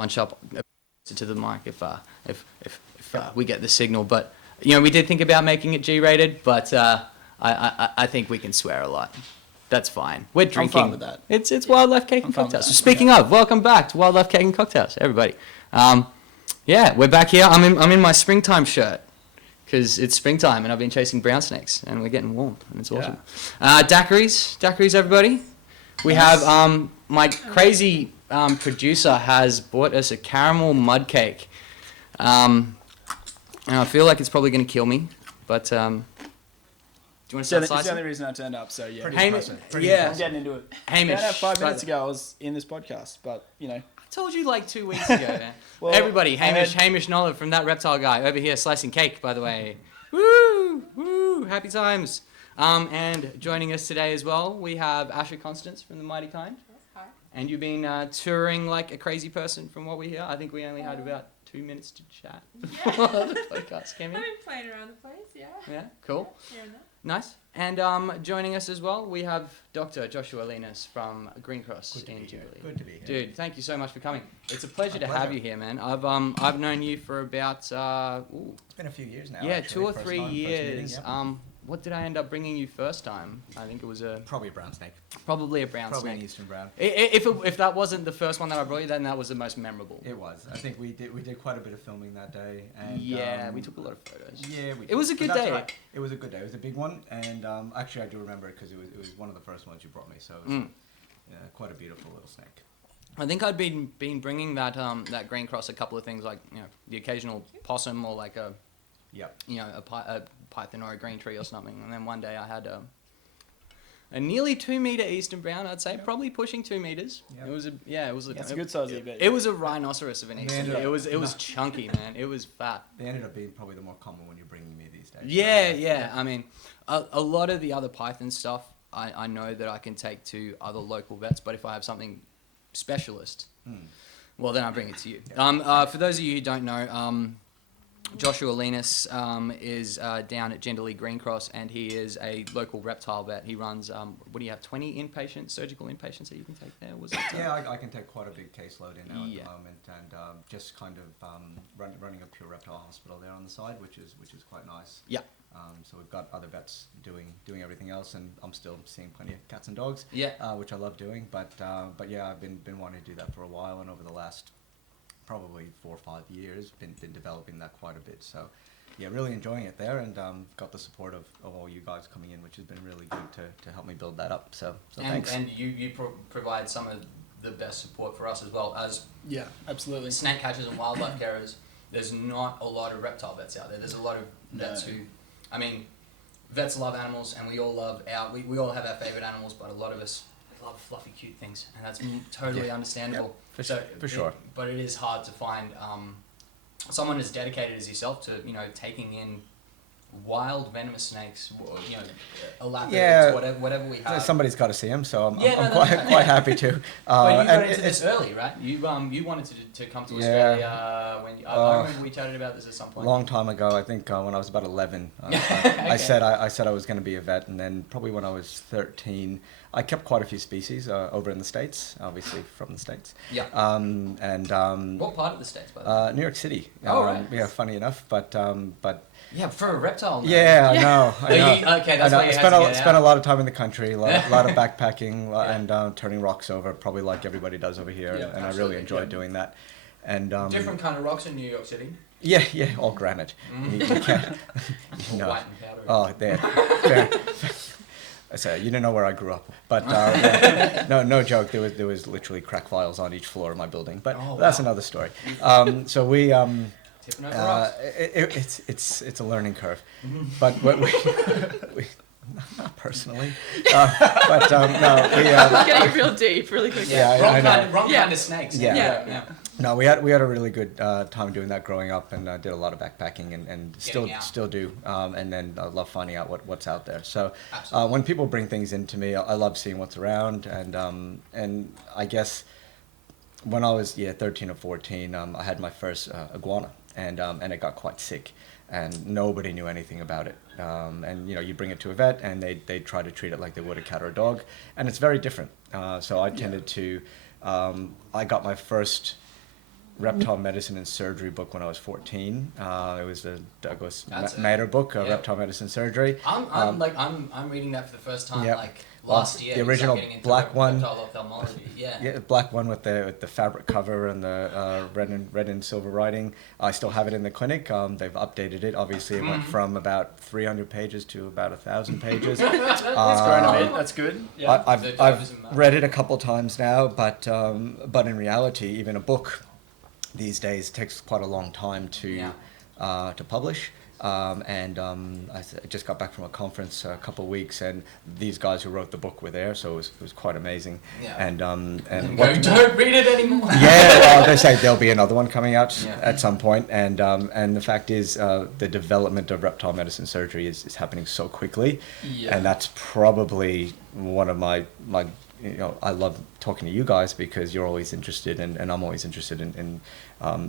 bunch up to the mic if we get the signal. But you know, we did think about making it G-rated, but I think we can swear a lot. That's fine. We're drinking. I'm fine with that. It's Wildlife Cake and Cocktails. So speaking of, welcome back to Wildlife Cake and Cocktails, everybody. Yeah, we're back here. I'm in my springtime shirt because it's springtime and I've been chasing brown snakes and we're getting warm and it's awesome. Daiquiris, everybody. We have my crazy producer has bought us a caramel mud cake. And I feel like it's probably going to kill me, but. Do you want to start slicing? It's the only reason I turned up, so yeah. Hamish, I'm getting into it. Hamish. 5 minutes ago I was in this podcast, but, you know. I told you like 2 weeks ago, man. Well, everybody, Hamish Noller from that Reptile guy over here slicing cake, by the way. Woo! Happy times. And joining us today as well, we have Asha Constance from the Mighty Kind. Hi. And you've been touring like a crazy person from what we hear. I think we only had about 2 minutes to chat before the podcast came in. I've been playing around the place, yeah. Yeah, cool. Here and there. Nice. And joining us as well, we have Dr. Joshua Llinas from Green Cross in Jubilee. Good to be here. Dude, thank you so much for coming. It's a pleasure to have you here, man. I've known you for about it's been a few years now. yeah, actually. 2 or First 3 meeting, years. yeah. What did I end up bringing you first time? I think it was Probably a brown snake. probably a brown Probably snake. an eastern brown. If that wasn't the first one that I brought you, then that was the most memorable. It was. I think we did quite a bit of filming that day. And, Yeah, we took a lot of photos. Yeah, we did. It was a good But that's day. right. It was a good day. It was a big one, and actually I do remember it because it was one of the first ones you brought me. So it was quite a beautiful little snake. I think I'd been bringing that Green Cross a couple of things like the occasional possum or like a Yep. a python or a green tree or something. And then one day I had a nearly 2 meter eastern brown, I'd say, probably pushing 2 meters. Yep. It was That's a good size it, it was a rhinoceros of an eastern. It was chunky, man. It was fat. They ended up being probably the more common when you're bringing me these days. Yeah. I mean, a lot of the other python stuff, I know that I can take to other local vets, but if I have something specialist, well, then I bring it to you. For those of you who don't know, Joshua Llinas is down at Genderley Green Cross, and he is a local reptile vet. He runs, what do you have, 20 inpatients, surgical inpatients that you can take there? Was it? Yeah, I can take quite a big caseload in now at Yeah. the moment, and just kind of running a pure reptile hospital there on the side, which is quite nice. Yeah. So we've got other vets doing everything else, and I'm still seeing plenty of cats and dogs. Yeah. Which I love doing, but yeah, I've been wanting to do that for a while, and over the last probably 4 or 5 years, been developing that quite a bit. So, yeah, really enjoying it there, and got the support of all you guys coming in, which has been really good to help me build that up. So thanks. And you provide some of the best support for us as well as Yeah, absolutely. snake catchers and wildlife carers. There's not a lot of reptile vets out there. There's a lot of vets who, I mean, vets love animals, and we all love we all have our favorite animals, but a lot of us love fluffy, cute things, and that's totally understandable. For sure. But it is hard to find someone as dedicated as yourself to taking in wild venomous snakes, or, elapids, whatever we have. Somebody's got to see them, so I'm quite quite happy to. But you got into this early, right? You wanted to come to Australia when I remember we chatted about this at some point. Long time ago, I think when I was about 11, I said I was going to be a vet, and then probably when I was 13, I kept quite a few species over in the States, obviously from the States. Yeah. What part of the States, by the way? New York City. Right. Yeah, funny enough, but. Yeah, for a reptile. Man. Yeah, I know. Okay, that's why you spent a lot of time in the country, a lot of backpacking and turning rocks over, probably like everybody does over here, and I really enjoyed doing that. And different kind of rocks in New York City. Yeah, all granite. You can't. White and powdery. Oh, there. So you don't know where I grew up, but no joke. There was literally crack files on each floor of my building, but that's another story. So we. It's a learning curve, but what we not personally, but no, we getting real deep really quickly. Yeah, wrong kind of snakes. Yeah. No, we had a really good time doing that growing up, and did a lot of backpacking, and still do, and then I love finding out what's out there. So when people bring things into me, I love seeing what's around, and I guess when I was 13 or 14, I had my first iguana. And it got quite sick, and nobody knew anything about it. And you bring it to a vet, and they try to treat it like they would a cat or a dog, and it's very different. So I tended to, I got my first reptile medicine and surgery book when I was 14. It was the Douglas That's Mader book, yeah. Reptile Medicine Surgery. I'm reading that for the first time Yep. like last year. The because I'm original getting into black one. reptile ophthalmology. Yeah. Yeah, the black one with the fabric cover and the red and silver writing. I still have it in the clinic. They've updated it. Obviously, it went from about 300 pages to about 1,000 pages. That's grown a bit. That's good. Yeah. I've read it a couple times now, but in reality, even a book these days takes quite a long time to publish. I just got back from a conference a couple of weeks, and these guys who wrote the book were there, so it was quite amazing. Yeah. And Don't read it anymore. yeah, well, they say there'll be another one coming out at some point, and the fact is, the development of reptile medicine surgery is happening so quickly, and that's probably one of my I love talking to you guys because you're always interested, and I'm always interested in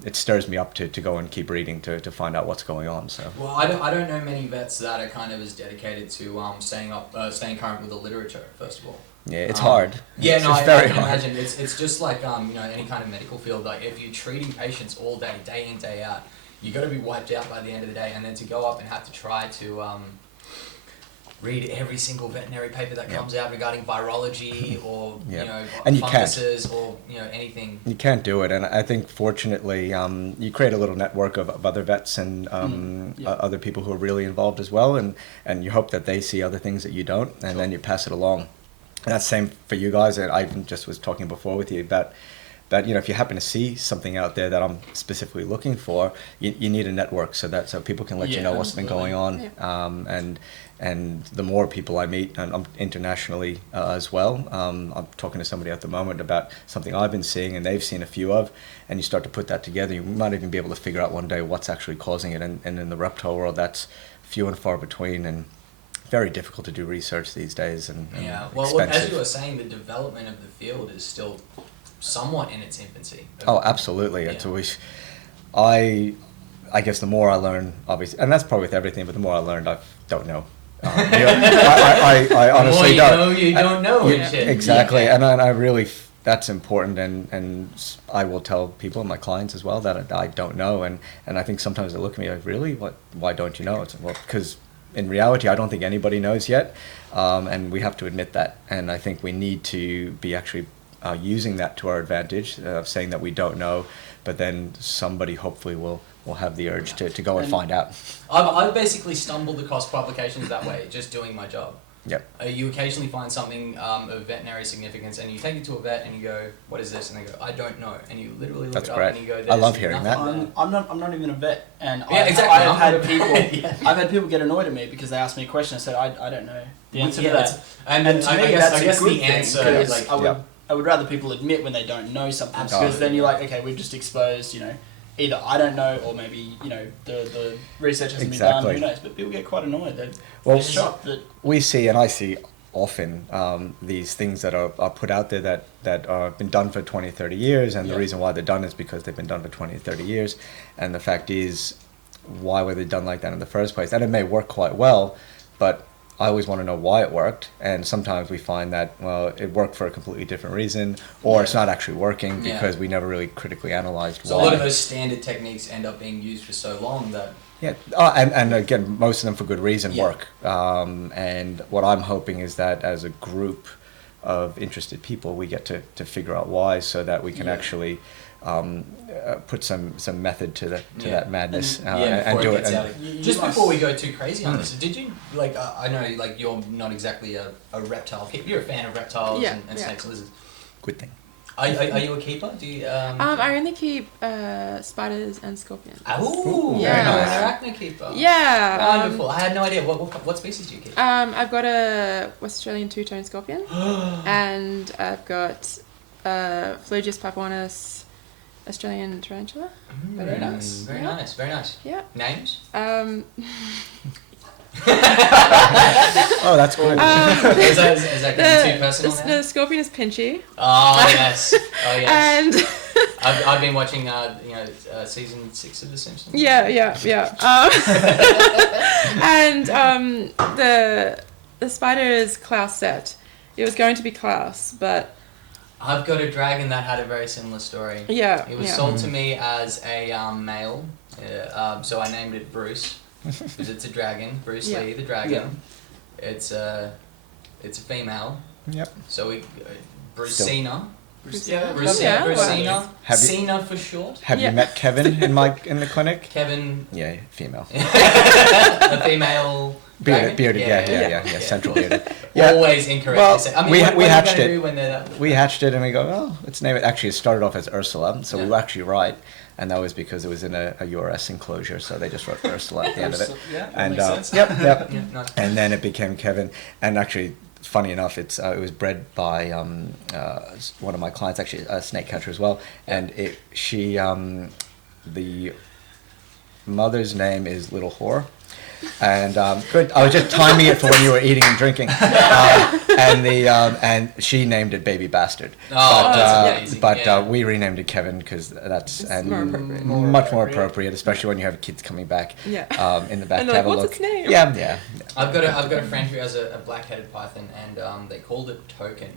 it stirs me up to go and keep reading to find out what's going on. So. Well, I don't know many vets that are kind of as dedicated to staying current with the literature. First of all. Yeah, it's hard. Yeah, it's no, I very can hard. imagine. It's just like any kind of medical field. Like if you're treating patients all day, day in, day out, you got to be wiped out by the end of the day, and then to go up and have to try to read every single veterinary paper that comes out regarding virology or and funguses or anything. You can't do it, and I think fortunately you create a little network of other vets and other people who are really involved as well, and you hope that they see other things that you don't, and then you pass it along. And that's the same for you guys. And I just was talking before with you about that, if you happen to see something out there that I'm specifically looking for, you need a network so people can let you know what's been going on. And the more people I meet, and I'm internationally as well, I'm talking to somebody at the moment about something I've been seeing and they've seen a few of, and you start to put that together, you might even be able to figure out one day what's actually causing it. And in the reptile world, that's few and far between, and very difficult to do research these days, and well, expensive. as you were saying, the development of the field is still somewhat in its infancy. Oh, absolutely. It's always, I guess the more I learn, obviously, and that's probably with everything, but the more I learned, I don't know. I honestly don't. You don't know. Exactly, and I really, that's important, and I will tell people, my clients as well, that I don't know, and I think sometimes they look at me like, really, why don't you know? It's well, because in reality, I don't think anybody knows yet, and we have to admit that, and I think we need to be actually using that to our advantage, of saying that we don't know, but then somebody hopefully will have the urge to go and find out. I've basically stumbled across publications that way, just doing my job. Yep. You occasionally find something of veterinary significance, and you take it to a vet, and you go, "What is this?" And they go, "I don't know." And you literally look That's it up, great. and you go, I love hearing that. I'm not even a vet, and exactly. I've had people I've had people get annoyed at me because they asked me a question. I said I don't know the answer to that. And to I me, guess that's a good the thing, answer, 'cause like, I would rather people admit when they don't know something, Absolutely. because then you're like, okay, we've just exposed, either I don't know, or maybe the research hasn't been done. Who knows? But people get quite annoyed. They're shocked that we see, and I see often, these things that are put out there that are been done for 20, 30 years, and the reason why they're done is because they've been done for 20, 30 years, and the fact is, why were they done like that in the first place? And it may work quite well, but I always want to know why it worked, and sometimes we find that, well, it worked for a completely different reason, or it's not actually working because we never really critically analyzed why. So a lot of those standard techniques end up being used for so long that... Yeah, and again, most of them for good reason work. And what I'm hoping is that as a group of interested people, we get to figure out why, so that we can actually put some method to that madness and do it. Just before we go too crazy on this, did you I know you're not exactly a reptile keeper. You're a fan of reptiles and snakes and lizards. Good thing. Are you a keeper? Do you? I only keep spiders and scorpions. Oh, yeah. Very nice. An arachnid keeper. Yeah. Wonderful. I had no idea. What species do you keep? I've got a West Australian two-tone scorpion, and I've got Phlegus papuanus Australian tarantula. Very nice. Very nice. Very nice. Yeah. Names? Oh, that's good. Is that getting too personal now? The scorpion is Pinchy. Oh yes. Oh yes. And I've been watching season 6 of The Simpsons. Yeah. And the spider is Klaus set. It was going to be Klaus, but I've got a dragon that had a very similar story. Yeah. It was sold to me as a male, so I named it Bruce because it's a dragon. Bruce Lee, the dragon. Yeah. It's a female. Yep. So we Brucina. Brucina. Brucina. Cena for short. Have you met Kevin in the clinic? Kevin. Yeah, female. A female. Bearded, yeah, central bearded. Yeah. Always incorrect. Well, I mean, we hatched it. When we hatched it and we go, oh, let's name it. Actually, it started off as Ursula, so we were actually right. And that was because it was in a URS enclosure, so they just wrote Ursula at the end of it. Yeah, and makes sense. Yep. Yeah, nice. And then it became Kevin. And actually, funny enough, it was bred by one of my clients, actually a snake catcher as well. And the mother's name is Little Whore. And good. I was just timing it for when you were eating and drinking, and she named it Baby Bastard. But we renamed it Kevin because that's much more appropriate, especially when you have kids coming back. Yeah. In the back and to have a what's look. Its name? Yeah. I've got a friend who has a black-headed python, and they called it Token.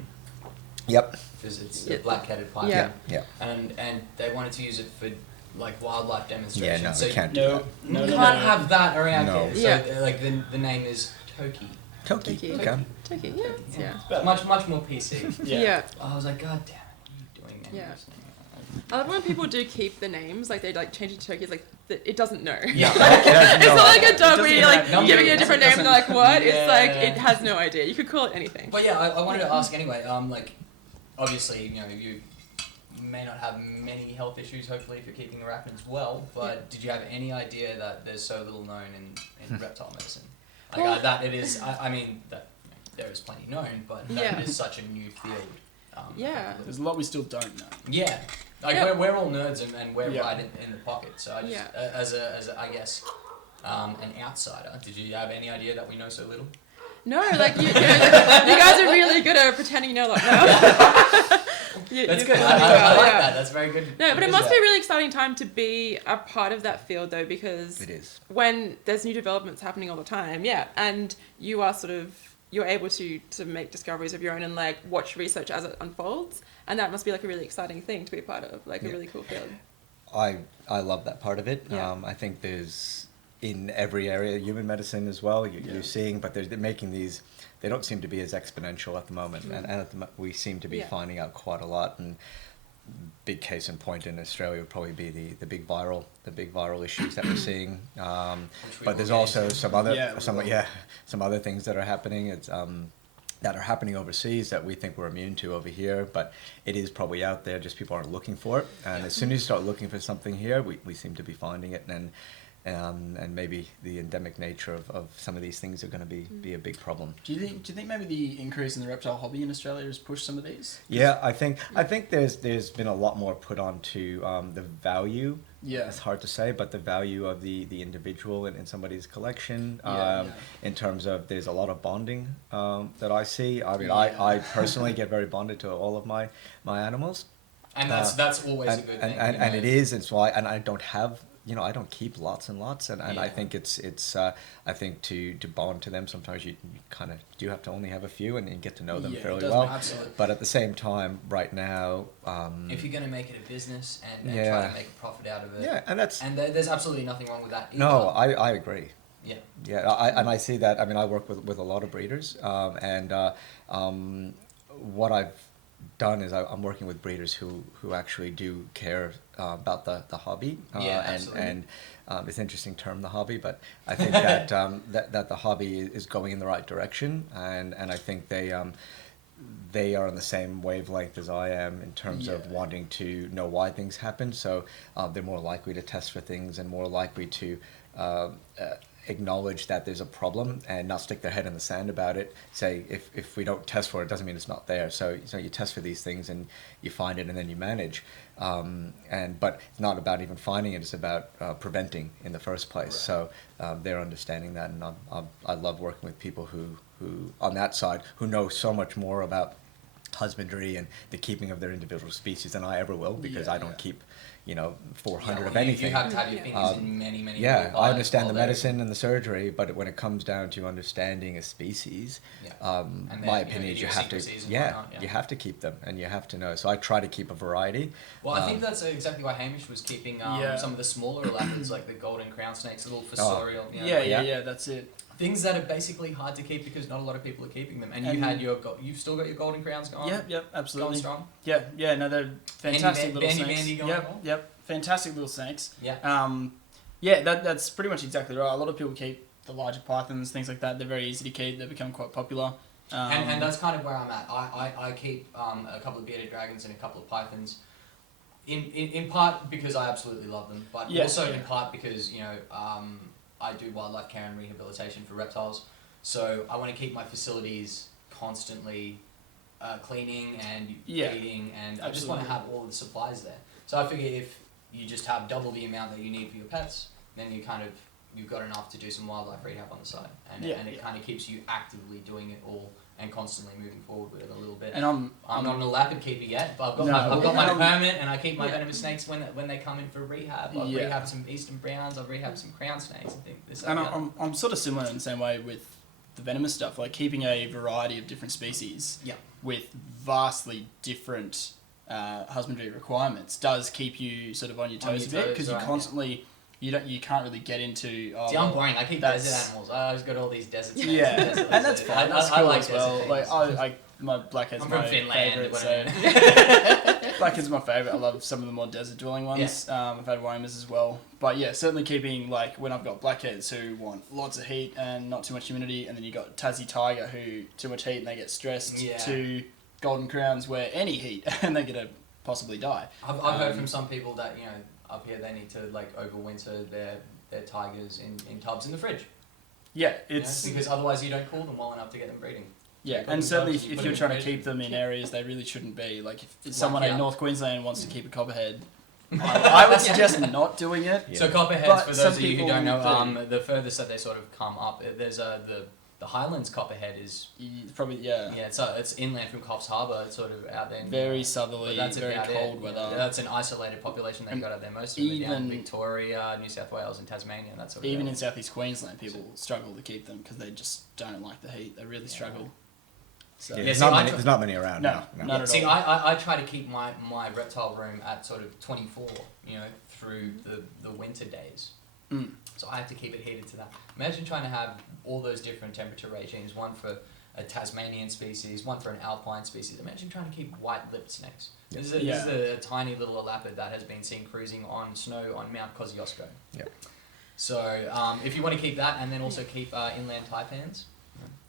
Yep. Because it's a black-headed python. Yeah. And they wanted to use it for like wildlife demonstrations. Yeah, no, so we can't do that. You can't have that around here. So Yeah. like the name is Toki. Toki. Okay. Toki, yeah. Much more PC. Yeah. I was like, God damn it, what are you doing, man? Yeah. I love when people do keep the names, like they like change it to Toki, it's like it doesn't know. Yeah. It's not like a dog where you're like giving it a different name and they're like, what? Yeah. It's like it has no idea. You could call it anything. But yeah, I wanted to ask anyway, like obviously, you may not have many health issues, hopefully, if you're keeping arachnids well, but did you have any idea that there's so little known in reptile medicine? Like that it is, I mean, that there is plenty known, but that it is such a new field. There's a lot we still don't know. Yeah. Like we're all nerds and we're right in the pocket, so I just, as a I guess, an outsider, did you have any idea that we know so little? No, like you guys are really good at pretending you know a lot now. That's good. I like that. That's very good. No, but it must be a really exciting time to be a part of that field, though, because it is. When there's new developments happening all the time, and you are you're able to make discoveries of your own and like watch research as it unfolds, and that must be like a really exciting thing to be a part of, like a really cool field. I love that part of it. Yeah. I think there's in every area, human medicine as well, you're seeing, but they're making these, they don't seem to be as exponential at the moment. And we seem to be finding out quite a lot. And big case in point in Australia would probably be the big viral issues that we're seeing. But there's also some other things that are happening. It's that are happening overseas that we think we're immune to over here, but it is probably out there, just people aren't looking for it. And as soon as you start looking for something here, we seem to be finding it, and maybe the endemic nature of some of these things are going to be a big problem. Do you think maybe the increase in the reptile hobby in Australia has pushed some of these? Yeah, I think there's been a lot more put onto the value. Yeah, it's hard to say, but the value of the individual in somebody's collection. In terms of, there's a lot of bonding that I see. I mean, I personally get very bonded to all of my animals. And that's always a good thing. And it is. It's why, and I don't have. I don't keep lots and lots, and I think it's I think to bond to them, sometimes you kind of do have to only have a few and get to know them fairly well. Absolutely. But at the same time, right now, if you're going to make it a business and try to make a profit out of it, and there's absolutely nothing wrong with that either. No, I agree. And I see that. I mean, I work with a lot of breeders, and what I've done is I'm working with breeders who actually do care about the hobby, and it's an interesting term, the hobby, but I think that that the hobby is going in the right direction, and I think they are on the same wavelength as I am in terms of wanting to know why things happen, so they're more likely to test for things and more likely to acknowledge that there's a problem and not stick their head in the sand about it. Say, if we don't test for it, doesn't mean it's not there. So you test for these things and you find it and then you manage. But it's not about even finding it, it's about preventing in the first place. Right. So they're understanding that, and I love working with people who on that side, who know so much more about husbandry and the keeping of their individual species than I ever will, because I don't keep 400 of well, anything. You have to have your fingers in many Yeah, I understand the medicine and the surgery, but when it comes down to understanding a species, my opinion is you have to, you have to keep them, and you have to know. So I try to keep a variety. Well, I think that's exactly why Hamish was keeping some of the smaller elapids, like the golden crown snakes, the little fossorial. That's it. Things that are basically hard to keep because not a lot of people are keeping them. And you've still got your golden crowns going. Yep, absolutely. Going strong. Yeah, no, they're fantastic little snakes. Bandy going on. Yep, fantastic little snakes. Yeah. That's pretty much exactly right. A lot of people keep the larger pythons, things like that. They're very easy to keep. They become quite popular. And that's kind of where I'm at. I keep a couple of bearded dragons and a couple of pythons. In part because I absolutely love them, but also in part because I do wildlife care and rehabilitation for reptiles, so I want to keep my facilities constantly cleaning and feeding, and I just want to have all of the supplies there. So I figure if you just have double the amount that you need for your pets, then you've got enough to do some wildlife rehab on the side, and it kind of keeps you actively doing it all and constantly moving forward with it a little bit. And I'm not an elapid keeper yet, but I've got my permit, and I keep my venomous snakes when they come in for rehab. I've rehabbed some eastern browns, I've rehabbed some crown snakes, and this. And I'm sort of similar in the same way with the venomous stuff, like keeping a variety of different species with vastly different husbandry requirements does keep you sort of on your toes a bit, because you constantly. You can't really get into. See, I'm boring. I keep desert animals. I always got all these desert snakes. Yeah, and that's fine. That's cool as well. Like my blackhead's my favourite. So blackhead's my favourite. I love some of the more desert dwelling ones. I've had wormers as well, but certainly keeping, like, when I've got blackheads who want lots of heat and not too much humidity, and then you got Tassie tiger who too much heat and they get stressed. To golden crowns where any heat and they're gonna possibly die. I've heard from some people that up here they need to overwinter their tigers in tubs in the fridge. Yeah, it's because otherwise you don't cool them well enough to get them breeding. Yeah, and certainly if you're trying to keep them in areas they really shouldn't be, like if someone in North Queensland wants to keep a copperhead, I would suggest not doing it. So copperheads, for those of you who don't know, the furthest that they sort of come up, there's the Highlands copperhead is probably it's inland from Coffs Harbour. It's sort of out there. Very southerly, very cold weather. That's an isolated population they've got out there. Most of them are down in Victoria, New South Wales, and Tasmania. And that sort of. Even in South East Queensland, people struggle to keep them because they just don't like the heat. They really struggle. So there's not many around. No, not at all. I try to keep my reptile room at sort of 24, through the winter days. So I have to keep it heated to that. Imagine trying to have all those different temperature regimes, one for a Tasmanian species, one for an alpine species. Imagine trying to keep white-lipped snakes. This is a tiny little elapid that has been seen cruising on snow on Mount Kosciuszko. Yep. So if you want to keep that and then also keep inland taipans,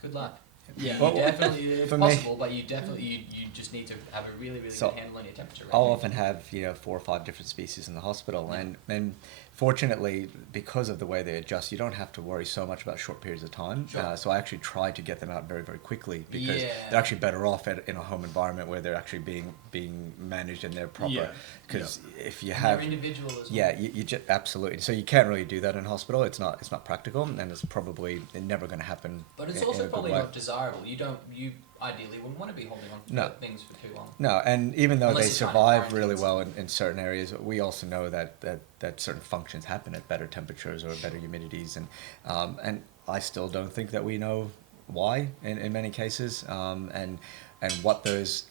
good luck. Yeah, well, definitely it's possible, but you just need to have a really good handle on your temperature. I'll often have 4 or 5 different species in the hospital, and fortunately, because of the way they adjust, you don't have to worry so much about short periods of time. Sure. So I actually try to get them out very, very quickly, because they're actually better off in a home environment where they're actually being managed and they're proper. Because if you have they're individual as well. Yeah, you just absolutely. So you can't really do that in hospital. It's not practical, and it's probably never going to happen. But it's also probably not desirable. You ideally wouldn't want to be holding on to things for too long. No, and even though they survive really well in certain areas, we also know that certain functions happen at better temperatures or better humidities, and I still don't think that we know why in many cases, and what those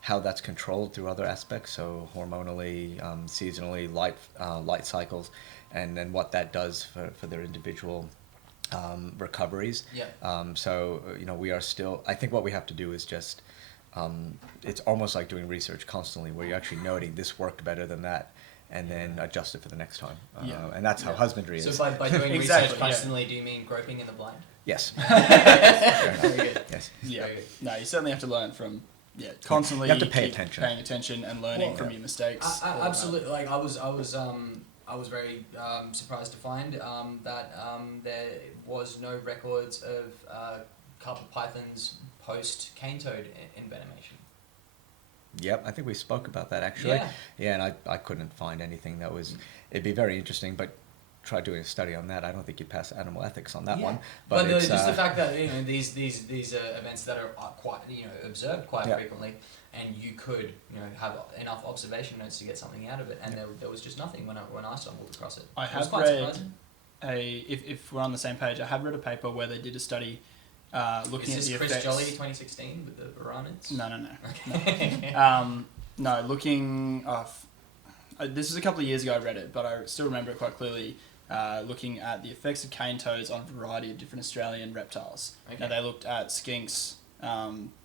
how that's controlled through other aspects, so hormonally, seasonally, light cycles, and then what that does for their individual recoveries. So we are still. I think what we have to do is just. It's almost like doing research constantly, where you're actually noting this worked better than that, and then adjust it for the next time. And that's how husbandry is. So by doing research constantly, do you mean groping in the blind? Yes. Very good. Yes. Yeah. No, you certainly have to learn from. Yeah, constantly. You have to pay attention. Paying attention and learning from your mistakes. Absolutely. Like I was very surprised to find that there was no records of carpet pythons post cane toad envenomation. Yep, I think we spoke about that actually. Yeah, and I couldn't find anything that was. It'd be very interesting, but try doing a study on that. I don't think you pass animal ethics on that one. But just the fact that these events that are quite observed quite frequently, and you could have enough observation notes to get something out of it, and there was just nothing when I stumbled across it. I have read if we're on the same page, I have read a paper where they did a study looking at the effects. Is this Chris Jolly 2016 with the varanids? No. Okay. No, looking off. This was a couple of years ago I read it, but I still remember it quite clearly, looking at the effects of cane toads on a variety of different Australian reptiles. Okay. Now they looked at skinks,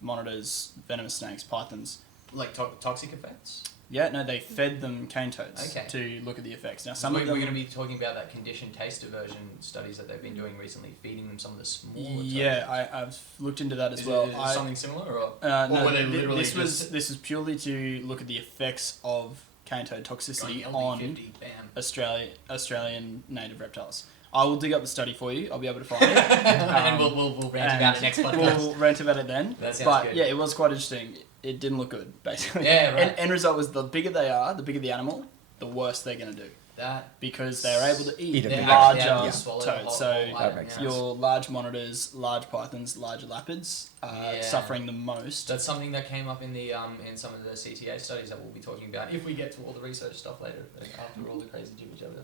monitors, venomous snakes, pythons. Like toxic effects? Yeah, no, they fed them cane toads to look at the effects. Now we're going to be talking about that conditioned taste aversion studies that they've been doing recently, feeding them some of the smaller toads. Yeah, I've looked into that as well. Is it something similar? Or no, were they literally this was purely to look at the effects of cane toad toxicity on Australian native reptiles. I will dig up the study for you. I'll be able to find it. And we'll rant about it next podcast. We'll rant about it then. That sounds good. Yeah, it was quite interesting. It didn't look good, basically. Yeah, right. End result was the bigger they are, the bigger the animal, the worse they're going to do. Because they're able to eat larger toads. So your large monitors, large pythons, large lapids are suffering the most. That's something that came up in the in some of the CTA studies that we'll be talking about if we get to all the research stuff later after all the crazy jibber.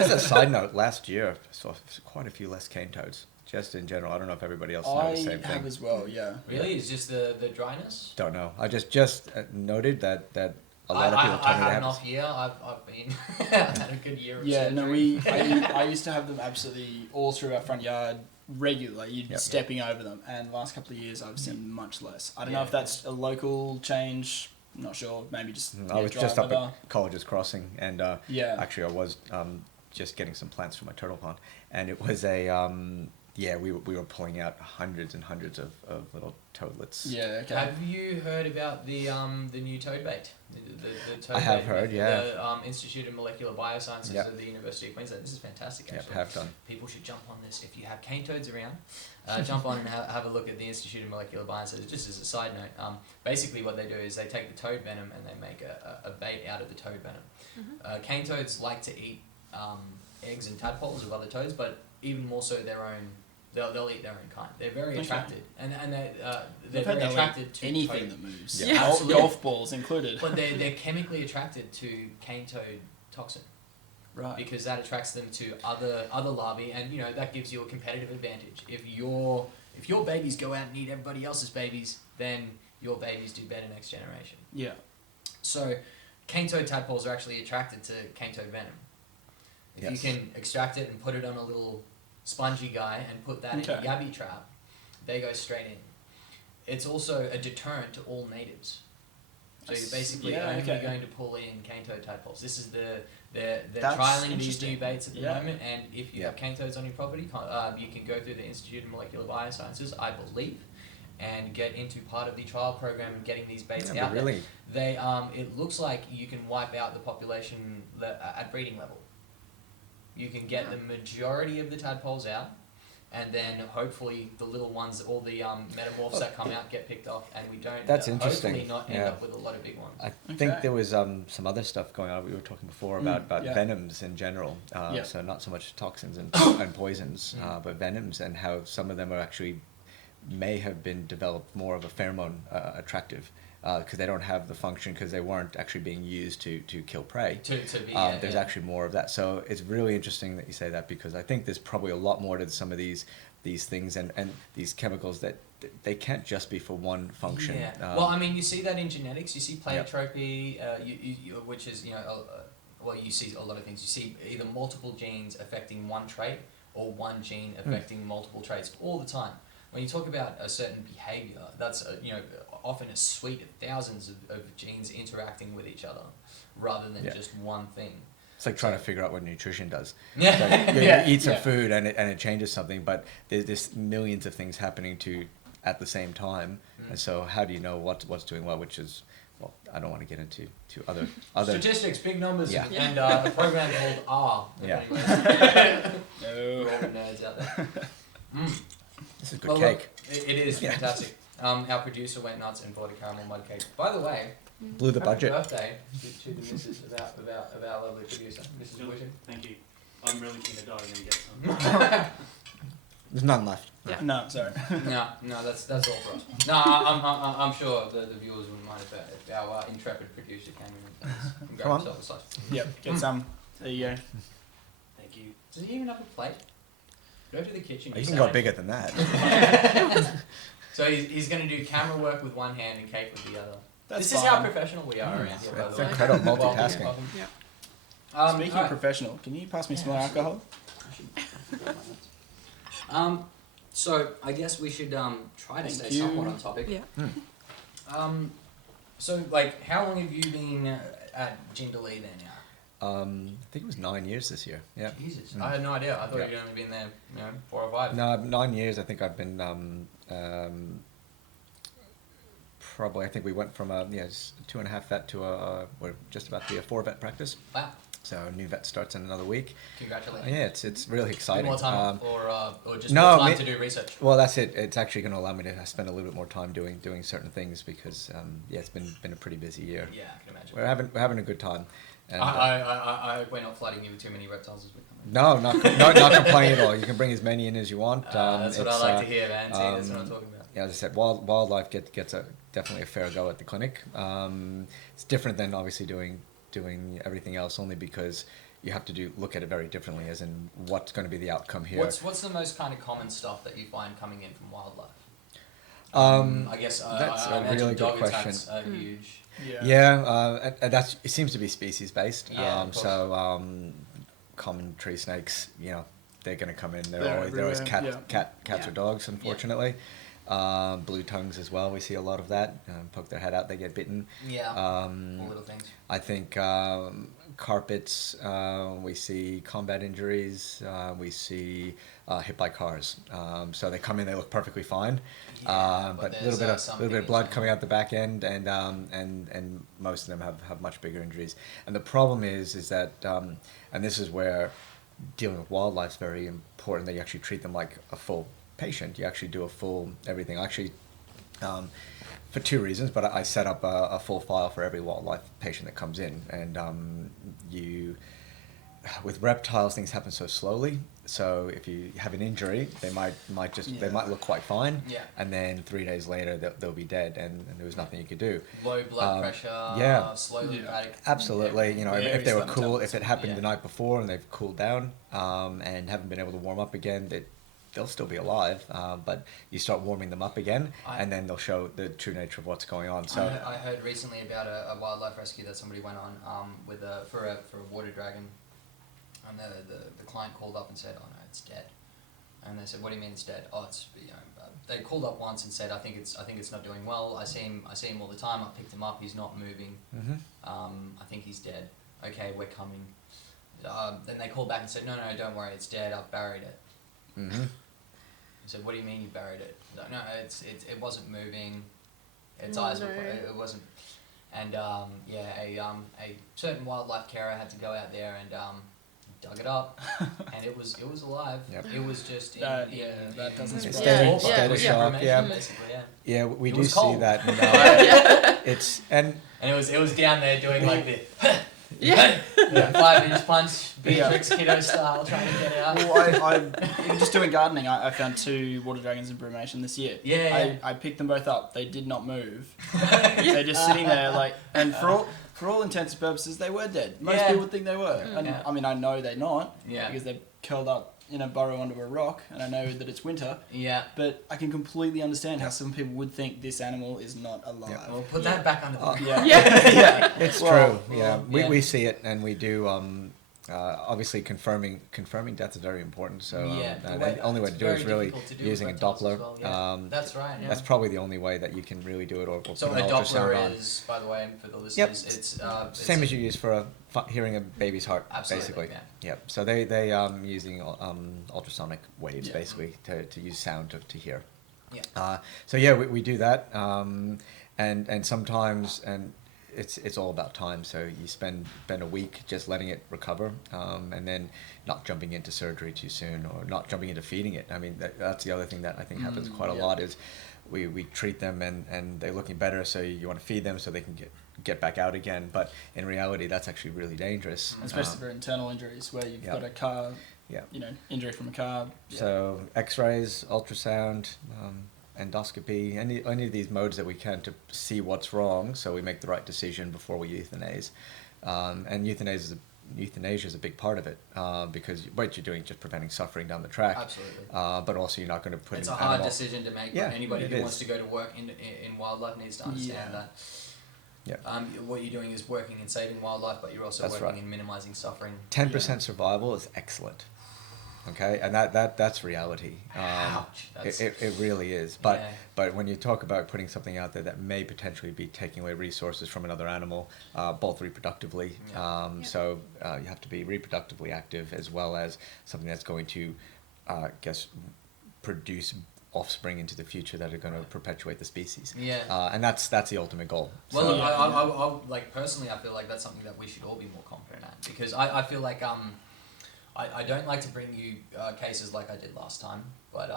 As a side note, last year I saw quite a few less cane toads. Just in general, I don't know if everybody else knows the same thing. I have as well, yeah. Really? Is just the dryness? Don't know. I just noted that a lot of people told me to have. I had an off year. I've been I've had a good year. I used to have them absolutely all through our front yard regularly. You'd stepping over them, and the last couple of years I've seen much less. I don't know if that's a local change. I'm not sure. Maybe just I was just up at College's Crossing, and actually I was just getting some plants from my turtle pond, and it was a. We were pulling out hundreds and hundreds of little toadlets. Yeah, okay. Have you heard about the new toad bait? The toad I have bait, heard, yeah. The Institute of Molecular Biosciences of the University of Queensland. This is fantastic, actually. Yep, have done. People should jump on this. If you have cane toads around, jump on and have a look at the Institute of Molecular Biosciences. Just as a side note, basically what they do is they take the toad venom and they make a bait out of the toad venom. Mm-hmm. Cane toads like to eat eggs and tadpoles of other toads, but even more so their own. They'll eat their own kind. They're very attracted, and they're very attracted to anything toad. that moves. Yeah, absolutely. Golf balls included. But they're chemically attracted to cane toad toxin, right? Because that attracts them to other larvae, and that gives you a competitive advantage. If your babies go out and eat everybody else's babies, then your babies do better next generation. Yeah. So, cane toad tadpoles are actually attracted to cane toad venom. If you can extract it and put it on a little spongy guy and put that in a yabby trap, they go straight in. It's also a deterrent to all natives. So you're basically only going to pull in cane toad tadpoles. This is they're trialing these new baits at the moment, and if you have cane toads on your property, you can go through the Institute of Molecular Biosciences, I believe, and get into part of the trial program and getting these baits out there. They it looks like you can wipe out the population at breeding level. You can get the majority of the tadpoles out, and then hopefully the little ones, all the metamorphs that come out get picked off, and we don't hopefully not end up with a lot lot of big ones. I think there was some other stuff going on. We were talking before about venoms in general. So not so much toxins and poisons, but venoms, and how some of them are actually may have been developed more of a pheromone attractive. Because they don't have the function, because they weren't actually being used to kill prey. There's actually more of that. So it's really interesting that you say that, because I think there's probably a lot more to some of these things and these chemicals that they can't just be for one function. Yeah. Well, I mean, you see that in genetics. You see pleiotropy, which is, well, you see a lot of things. You see either multiple genes affecting one trait or one gene affecting multiple traits all the time. When you talk about a certain behavior, that's often a suite of thousands of genes interacting with each other, rather than just one thing. It's like trying to figure out what nutrition does. Yeah. So you eat some food and it changes something, but there's millions of things happening at the same time, and so how do you know what's doing well? Which is, well, I don't want to get into other statistics, big numbers, and a program called R. Yeah. No. We're all the nerds out there. This is good cake. Look, it is fantastic. Our producer went nuts and bought a caramel mud cake. By the way, blew the budget. Happy birthday to the missus of our lovely producer, Mrs. Witten. Thank you. I'm really keen to dive in and get some. There's none left. Yeah. No, sorry. no, that's all for us. No, I'm sure the viewers wouldn't mind if our intrepid producer came in and Come grabbed on. himself a slice. Yep, get some. There you go. Thank you. Does he even have a plate? Go to the kitchen. You can go bigger than that. So he's going to do camera work with one hand and cake with the other. That's This is fine. how professional we are around here, by It's the way. incredible Welcome, multitasking. welcome. Yeah. Speaking of alright. professional, can you pass me some more alcohol? So I guess we should try to Thank stay you. somewhat on topic. Yeah. So like, how long have you been at Jindalee then now? I think it was 9 years this year. Yeah. Jesus, I had no idea. I thought Yeah. you'd only been there, 4 or 5. No, 9 years. I think I've been probably. I think we went from a 2.5 vet to we're just about to be a 4 vet practice. Wow, So a new vet starts in another week. congratulations. Yeah, it's really exciting. More time or just no, more time to do research. Well, that's it. It's actually going to allow me to spend a little bit more time doing certain things because it's been a pretty busy year. Yeah, I can imagine. We're having a good time. And, I hope we're not flooding you with too many reptiles as we come in. no, not complaining at all. You can bring as many in as you want. That's what I like to hear, man. See, that's what I'm talking about. Yeah, as I said, wildlife gets definitely a fair go at the clinic. It's different than obviously doing everything else, only because you have to look at it very differently, as in what's going to be the outcome here. What's the most kind of common stuff that you find coming in from wildlife? I guess that's I a imagine really good dog question. attacks are huge. Yeah. And it seems to be species based. Yeah, of course. Common tree snakes, they're going to come in. They're They're always everywhere, cats Yeah. or dogs, unfortunately. Blue tongues as well. We see a lot of that. Poke their head out, they get bitten. Yeah, all little things. I think carpets. We see combat injuries. We see hit by cars. So they come in, they look perfectly fine, Yeah, but a there's, little bit of blood coming out the back end, and most of them have much bigger injuries. And the problem is that and this is where dealing with wildlife is very important, that you actually treat them like a full patient. You actually do a full everything. Actually, for 2 reasons, but I set up a full file for every wildlife patient that comes in, and with reptiles things happen so slowly. So if you have an injury, they might look quite fine, and then 3 days later they'll be dead, and there was nothing you could do. Low blood pressure. Slow lymphatic. Absolutely. If they were Very cool, slow if it happened Yeah. the night before and they've cooled down and haven't been able to warm up again, they'll still be alive. But you start warming them up again, and then they'll show the true nature of what's going on. So I heard recently about a wildlife rescue that somebody went on with for a water dragon, and the client called up and said, "Oh no, it's dead." And they said, "What do you mean it's dead?" "Oh, it's they called up once and said, I think it's not doing well. I see him all the time. I picked him up. He's not moving. I think he's dead." "Okay, we're coming." Then they called back and said, "No, don't worry, it's dead. I've buried it." He said, "What do you mean you buried it?" Like, "No, it wasn't moving. Its eyes were it wasn't." And a certain wildlife carer had to go out there and dug it up, and it was alive. Yep. It was just that doesn't It's surprise state of shock. basically, Yeah, we It do was see cold. that. It's and it was down there doing like the 5-inch punch, Beatrix kiddo style, trying to get it out. Well, I even just doing gardening, I found 2 water dragons in brumation this year. I picked them both up. They did not move. They're just sitting there and for all intents and purposes, they were dead. Most people would think they were. And I mean, I know they're not because they're curled up in a burrow under a rock, and I know that it's winter. But I can completely understand how some people would think this animal is not alive. Well, put that back under the It's Well, true. Yeah, we see it, and we do. Obviously, confirming death is very important. So the only way to do it is really using a Doppler. That's right. Yeah. That's probably the only way that you can really do it. Or So put a an ultrasound Doppler on. is, by the way, for the listeners, it's Same as you use for hearing a baby's heart, Absolutely, basically. yeah. Yep. So they using ultrasonic waves basically to use sound to hear. Yeah. We do that, and sometimes it's all about time. So you spend a week just letting it recover, and then not jumping into surgery too soon, or not jumping into feeding it. I mean, that's the other thing that I think happens quite a lot is we treat them and they're looking better, so you want to feed them so they can get back out again. But in reality, that's actually really dangerous. Especially for internal injuries where you've got a car, injury from a car. So X-rays, ultrasound, endoscopy, any of these modes that we can to see what's wrong, so we make the right decision before we euthanize. And euthanasia is a big part of it, because what you're doing is just preventing suffering down the track. Absolutely. But also you're not going to put. It's a hard decision to make. Yeah, anybody who wants to go to work in wildlife needs to understand that. Yeah. What you're doing is working in saving wildlife, but you're also working in minimizing suffering. 10% survival is excellent. Okay, and that's reality. Ouch. It really is. But when you talk about putting something out there that may potentially be taking away resources from another animal, both reproductively, so you have to be reproductively active, as well as something that's going to, produce offspring into the future that are going to perpetuate the species. Yeah. And that's the ultimate goal. Well, so, I personally, I feel like that's something that we should all be more confident at, because I feel like I don't like to bring you cases like I did last time, but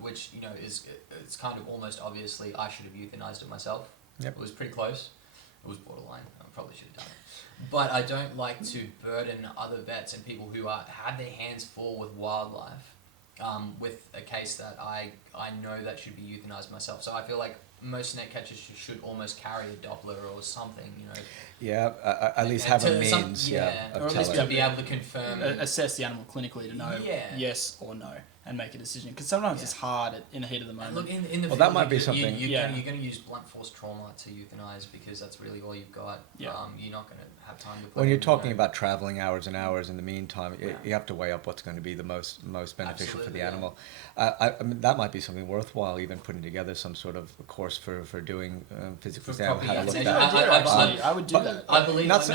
which it's kind of almost obviously I should have euthanized it myself. It was pretty close. It was borderline. I probably should have done it. But I don't like to burden other vets and people who had their hands full with wildlife with a case that I know that should be euthanized myself. So I feel like most net catchers should almost carry a Doppler or something, Yeah, at least have a means. Or at least to be able to confirm. Assess the animal clinically to know yes or no and make a decision. Because sometimes it's hard in the heat of the moment. Look, in the field, that might be something. You're going to use blunt force trauma to euthanize because that's really all you've got. You're not going to have time to. When you're talking about traveling hours and hours in the meantime, you have to weigh up what's going to be the most beneficial for the animal. I mean, that might be something worthwhile, even putting together some sort of course for doing physical exam, how to look at that. I would do that. I believe not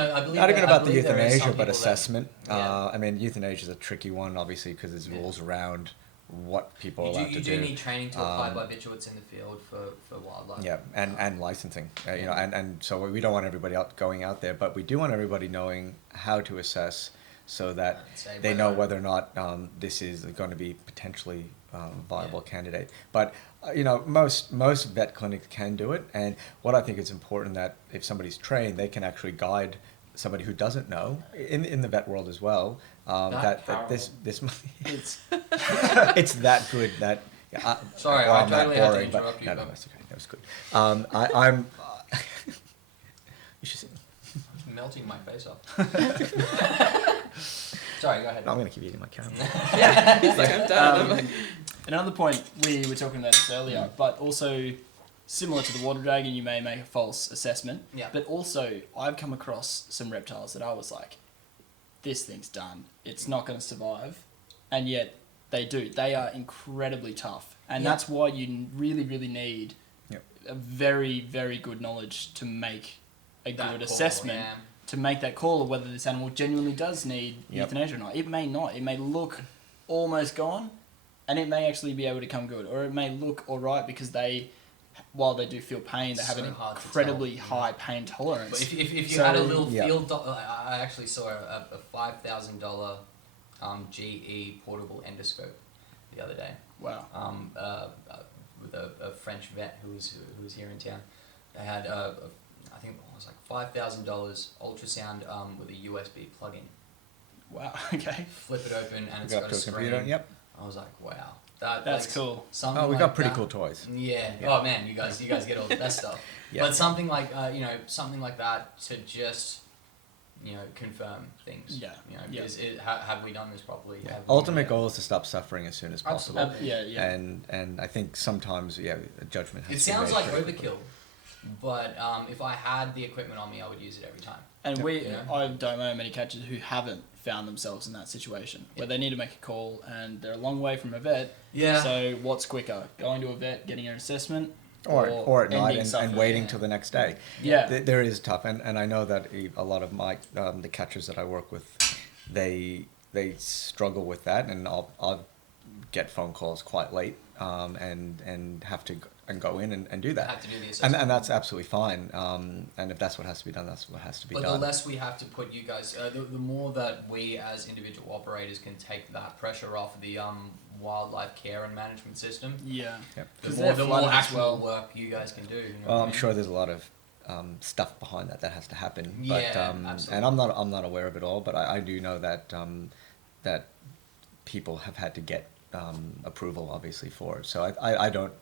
even about the euthanasia, but assessment. Yeah. I mean, euthanasia is a tricky one, obviously, because there's rules around what people are allowed to do. You do need training to apply barbiturates in the field for wildlife. Yeah, and licensing. And so we don't want everybody going out there, but we do want everybody knowing how to assess, so that they know whether or not this is going to be potentially viable candidate. But most vet clinics can do it, and what I think is important, that if somebody's trained, they can actually guide somebody who doesn't know in the vet world as well. That this it's it's that good that. Sorry, I totally had to interrupt you. No, that's okay. That was good. I'm. You should see. It's melting my face off. Sorry, go ahead. No, I'm going to keep eating my camera. He's like, I'm done. Another point, we were talking about this earlier, but also similar to the water dragon, you may make a false assessment. Yeah. But also, I've come across some reptiles that I was like, this thing's done. It's not going to survive. And yet, they do. They are incredibly tough. And that's why you really, really need a very, very good knowledge to make a good assessment. Yeah. To make that call of whether this animal genuinely does need euthanasia or not. It may not. It may look almost gone, and it may actually be able to come good. Or it may look alright because while they do feel pain, they have an incredibly high pain tolerance. But if you had a little field... I actually saw a $5,000 GE portable endoscope the other day. Wow. With a French vet who was here in town. They had I think it was like $5,000 ultrasound with a USB plug-in. Wow. Okay. Flip it open and it's got a screen. Computer. Yep. I was like, wow. That's cool. We got pretty cool toys. Yeah. Oh man, you guys get all the best stuff. But something like something like that to just confirm things. Have we done this properly? Ultimate goal is to stop suffering as soon as possible. Absolutely. And I think sometimes a judgment has to be made. It sounds like overkill. But if I had the equipment on me, I would use it every time. And I don't know many catchers who haven't found themselves in that situation where they need to make a call and they're a long way from a vet. Yeah. So what's quicker, going to a vet, getting an assessment, or at night and waiting till the next day? Yeah. There is tough, and I know that a lot of my the catchers that I work with, they struggle with that, and I'll get phone calls quite late and have to go in and do that. Have to do the assessment. And that's absolutely fine. And if that's what has to be done, that's what has to be done. But the less we have to put you guys, the more that we as individual operators can take that pressure off the wildlife care and management system. Yeah. The more actual work you guys can do. Well, I'm sure there's a lot of stuff behind that has to happen. But, absolutely. And I'm not aware of it all, but I do know that that people have had to get approval, obviously, for it. So I don't,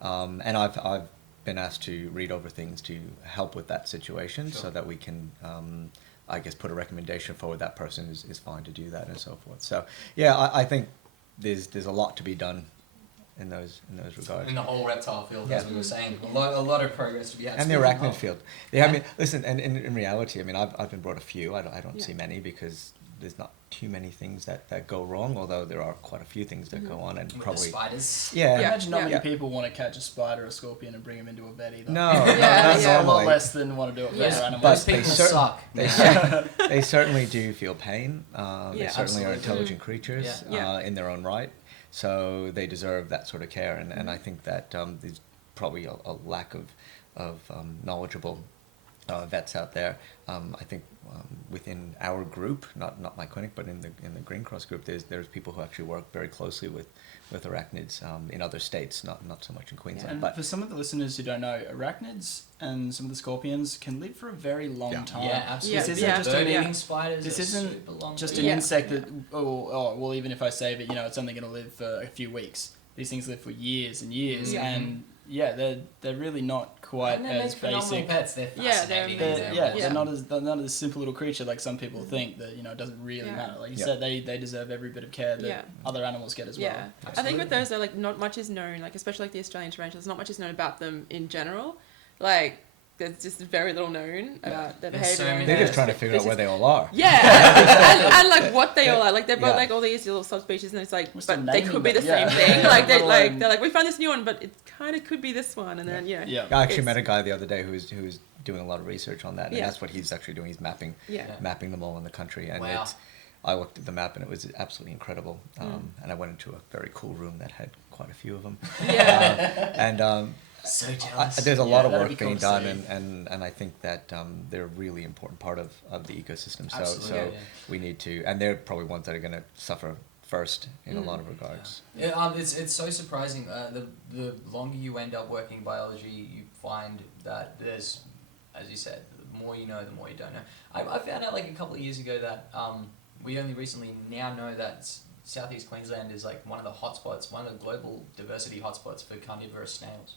and I've been asked to read over things to help with that situation, so that we can, I guess, put a recommendation forward. That person is fine to do that and so forth. So yeah, I think there's a lot to be done in those regards. In the whole reptile field, as we were saying, a lot of progress to be had. And the arachnid field. Yeah, I mean, listen, and in reality, I mean, I've been brought a few. I don't see many because there's not too many things that go wrong, although there are quite a few things that go on, and with probably the spiders. Yeah, I imagine not many people want to catch a spider or a scorpion and bring them into a vet either. No, that's a lot less than want to do it for other animals. Those people suck. They certainly do feel pain. They certainly are intelligent creatures in their own right, so they deserve that sort of care. And I think that there's probably a lack of knowledgeable vets out there. I think within our group, not my clinic, but in the Green Cross group, there's people who actually work very closely with arachnids in other states, not so much in Queensland. And but for some of the listeners who don't know, arachnids and some of the scorpions can live for a very long time. Yeah, absolutely. This isn't just bird-eating spiders. This isn't just an an insect that well, even if I save it, it's only going to live for a few weeks. These things live for years and years, and they're really not quite as basic. Pets. They're fascinating. They're not as simple little creature like some people think that it doesn't really matter. Like you said, they deserve every bit of care that other animals get as well. Yeah, I think with those, though, like not much is known. Like especially like the Australian tarantulas, not much is known about them in general. Like there's just very little known about their behavior. They're just trying to figure out where they all are. Yeah, and like what they all are. Like they've got like all these little subspecies, and it's like, but they could be the same thing. Like they're like we found this new one, but it kind of could be this one, and then I actually met a guy the other day who was doing a lot of research on that, and that's what he's actually doing. He's mapping them all in the country, and I looked at the map and it was absolutely incredible. And I went into a very cool room that had quite a few of them. So jealous. There's a lot of work being done, and I think that they're a really important part of the ecosystem. So we need to, and they're probably ones that are going to suffer first in a lot of regards. It's so surprising. The longer you end up working biology, you find that there's, as you said, the more you know, the more you don't know. I found out like a couple of years ago that we only recently now know that South East Queensland is like one of the hotspots, one of the global diversity hotspots for carnivorous snails.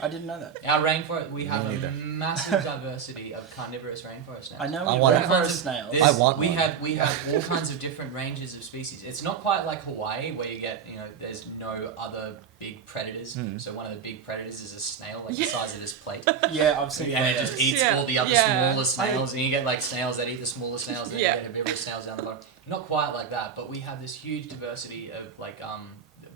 I didn't know that. Our rainforest, we have a massive diversity of carnivorous rainforest snails. I know we have rainforest snails. I want we one. have all kinds of different ranges of species. It's not quite like Hawaii where you get, there's no other big predators. So one of the big predators is a snail like the size of this plate. Yeah, I've seen and it just eats all the other smaller snails, and you get like snails that eat the smaller snails, and then you get herbivorous snails down the bottom. Not quite like that, but we have this huge diversity of like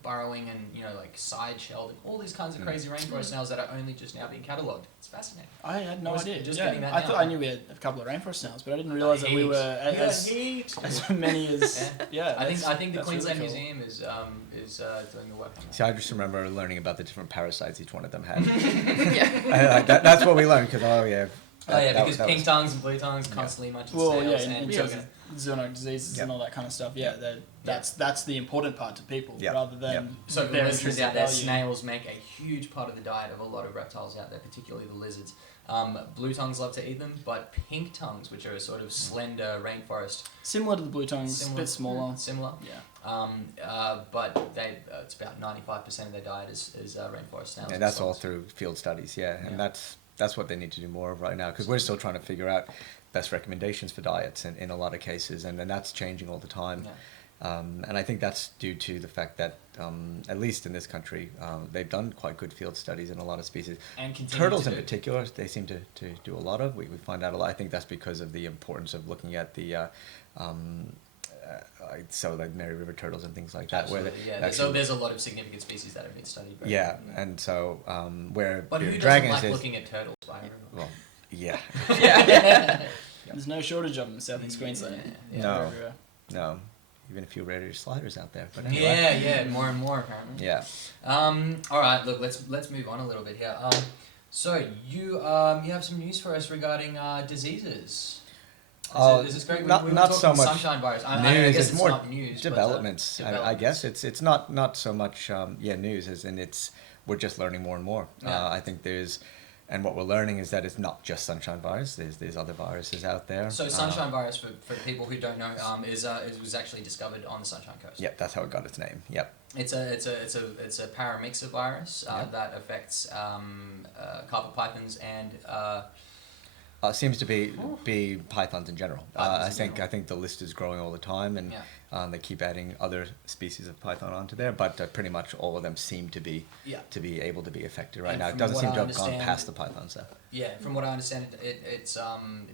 burrowing and like side-shelled and all these kinds of crazy rainforest snails that are only just now being catalogued. It's fascinating. I had no idea. Getting that I thought I knew we had a couple of rainforest snails, but I didn't realise that we were as many as I think the Queensland Museum is doing the work on that. See, I just remember learning about the different parasites each one of them had. That's what we learned because because pink tongues and blue tongues constantly munching snails. In terms of zoonotic diseases and all that kind of stuff. That's the important part to people rather than. So for listeners out there, snails make a huge part of the diet of a lot of reptiles out there, particularly the lizards. Blue tongues love to eat them, but pink tongues, which are a sort of slender rainforest, similar to the blue tongues, a bit smaller. Similar. But it's about 95% of their diet is rainforest snails. And that's all through field studies, and that's what they need to do more of right now, because we're still trying to figure out best recommendations for diets in a lot of cases, and that's changing all the time. And I think that's due to the fact that, at least in this country, they've done quite good field studies in a lot of species. And turtles in particular, they seem to do a lot of. We find out a lot. I think that's because of the importance of looking at the so like Mary River turtles and things like that. Absolutely, so there's a lot of significant species that have been studied. And so where but who dragons doesn't like looking at turtles by river? Well, There's no shortage of them in South East Queensland. No. Even a few rare sliders out there. But anyway. More and more apparently. All right, look, let's move on a little bit here. So you have some news for us regarding diseases. Is this great? Not so much sunshine virus. news. Guess it's more not news, developments. But, I guess it's not so much news, as in we're just learning more and more. Yeah. I think and what we're learning is that it's not just sunshine virus. There's other viruses out there. So sunshine virus, for people who don't know, was actually discovered on the Sunshine Coast. Yep, that's how it got its name. Yep. It's a paramyxovirus that affects carpet pythons and. Seems to be pythons in general. I think the list is growing all the time, and they keep adding other species of python onto there. But pretty much all of them seem to be able to be affected right now. It doesn't seem to have gone past the pythons though. Yeah, from what I understand, it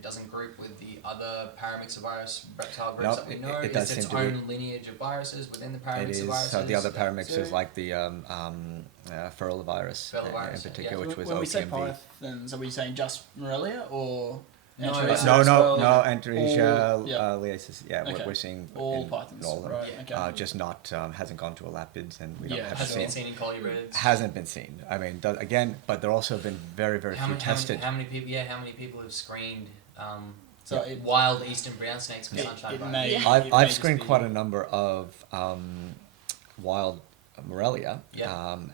doesn't group with the other paramyxovirus reptile groups that we know. It does its own lineage of viruses within the paramyxoviruses. It is. So the other paramyxos, like the virus in particular, which was when we say OPMV. pythons, are we saying just Morelia or? No, Enteresia, Liasis. Yeah, okay. we're seeing all pythons. All of them. Right, okay. Just not hasn't gone to elapids, and we hasn't been seen in collibrids. Hasn't been seen. I mean, again, but there also have been very few tested. How many people have screened wild eastern brown snakes for sunshine virus? I've screened quite a number of wild Morelia,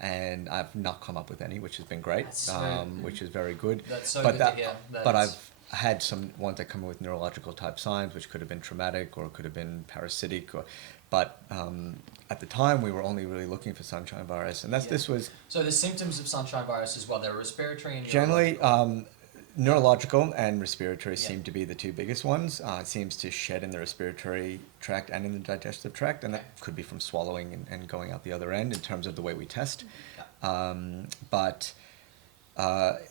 and I've not come up with any, which has been great, which is very good. That's so good to hear. But I've had some ones that come in with neurological type signs, which could have been traumatic or could have been parasitic, but at the time we were only really looking for sunshine virus, and this was. So the symptoms of sunshine virus as well, they're respiratory and generally neurological and respiratory seem to be the two biggest ones. It seems to shed in the respiratory tract and in the digestive tract, and that could be from swallowing and going out the other end in terms of the way we test. But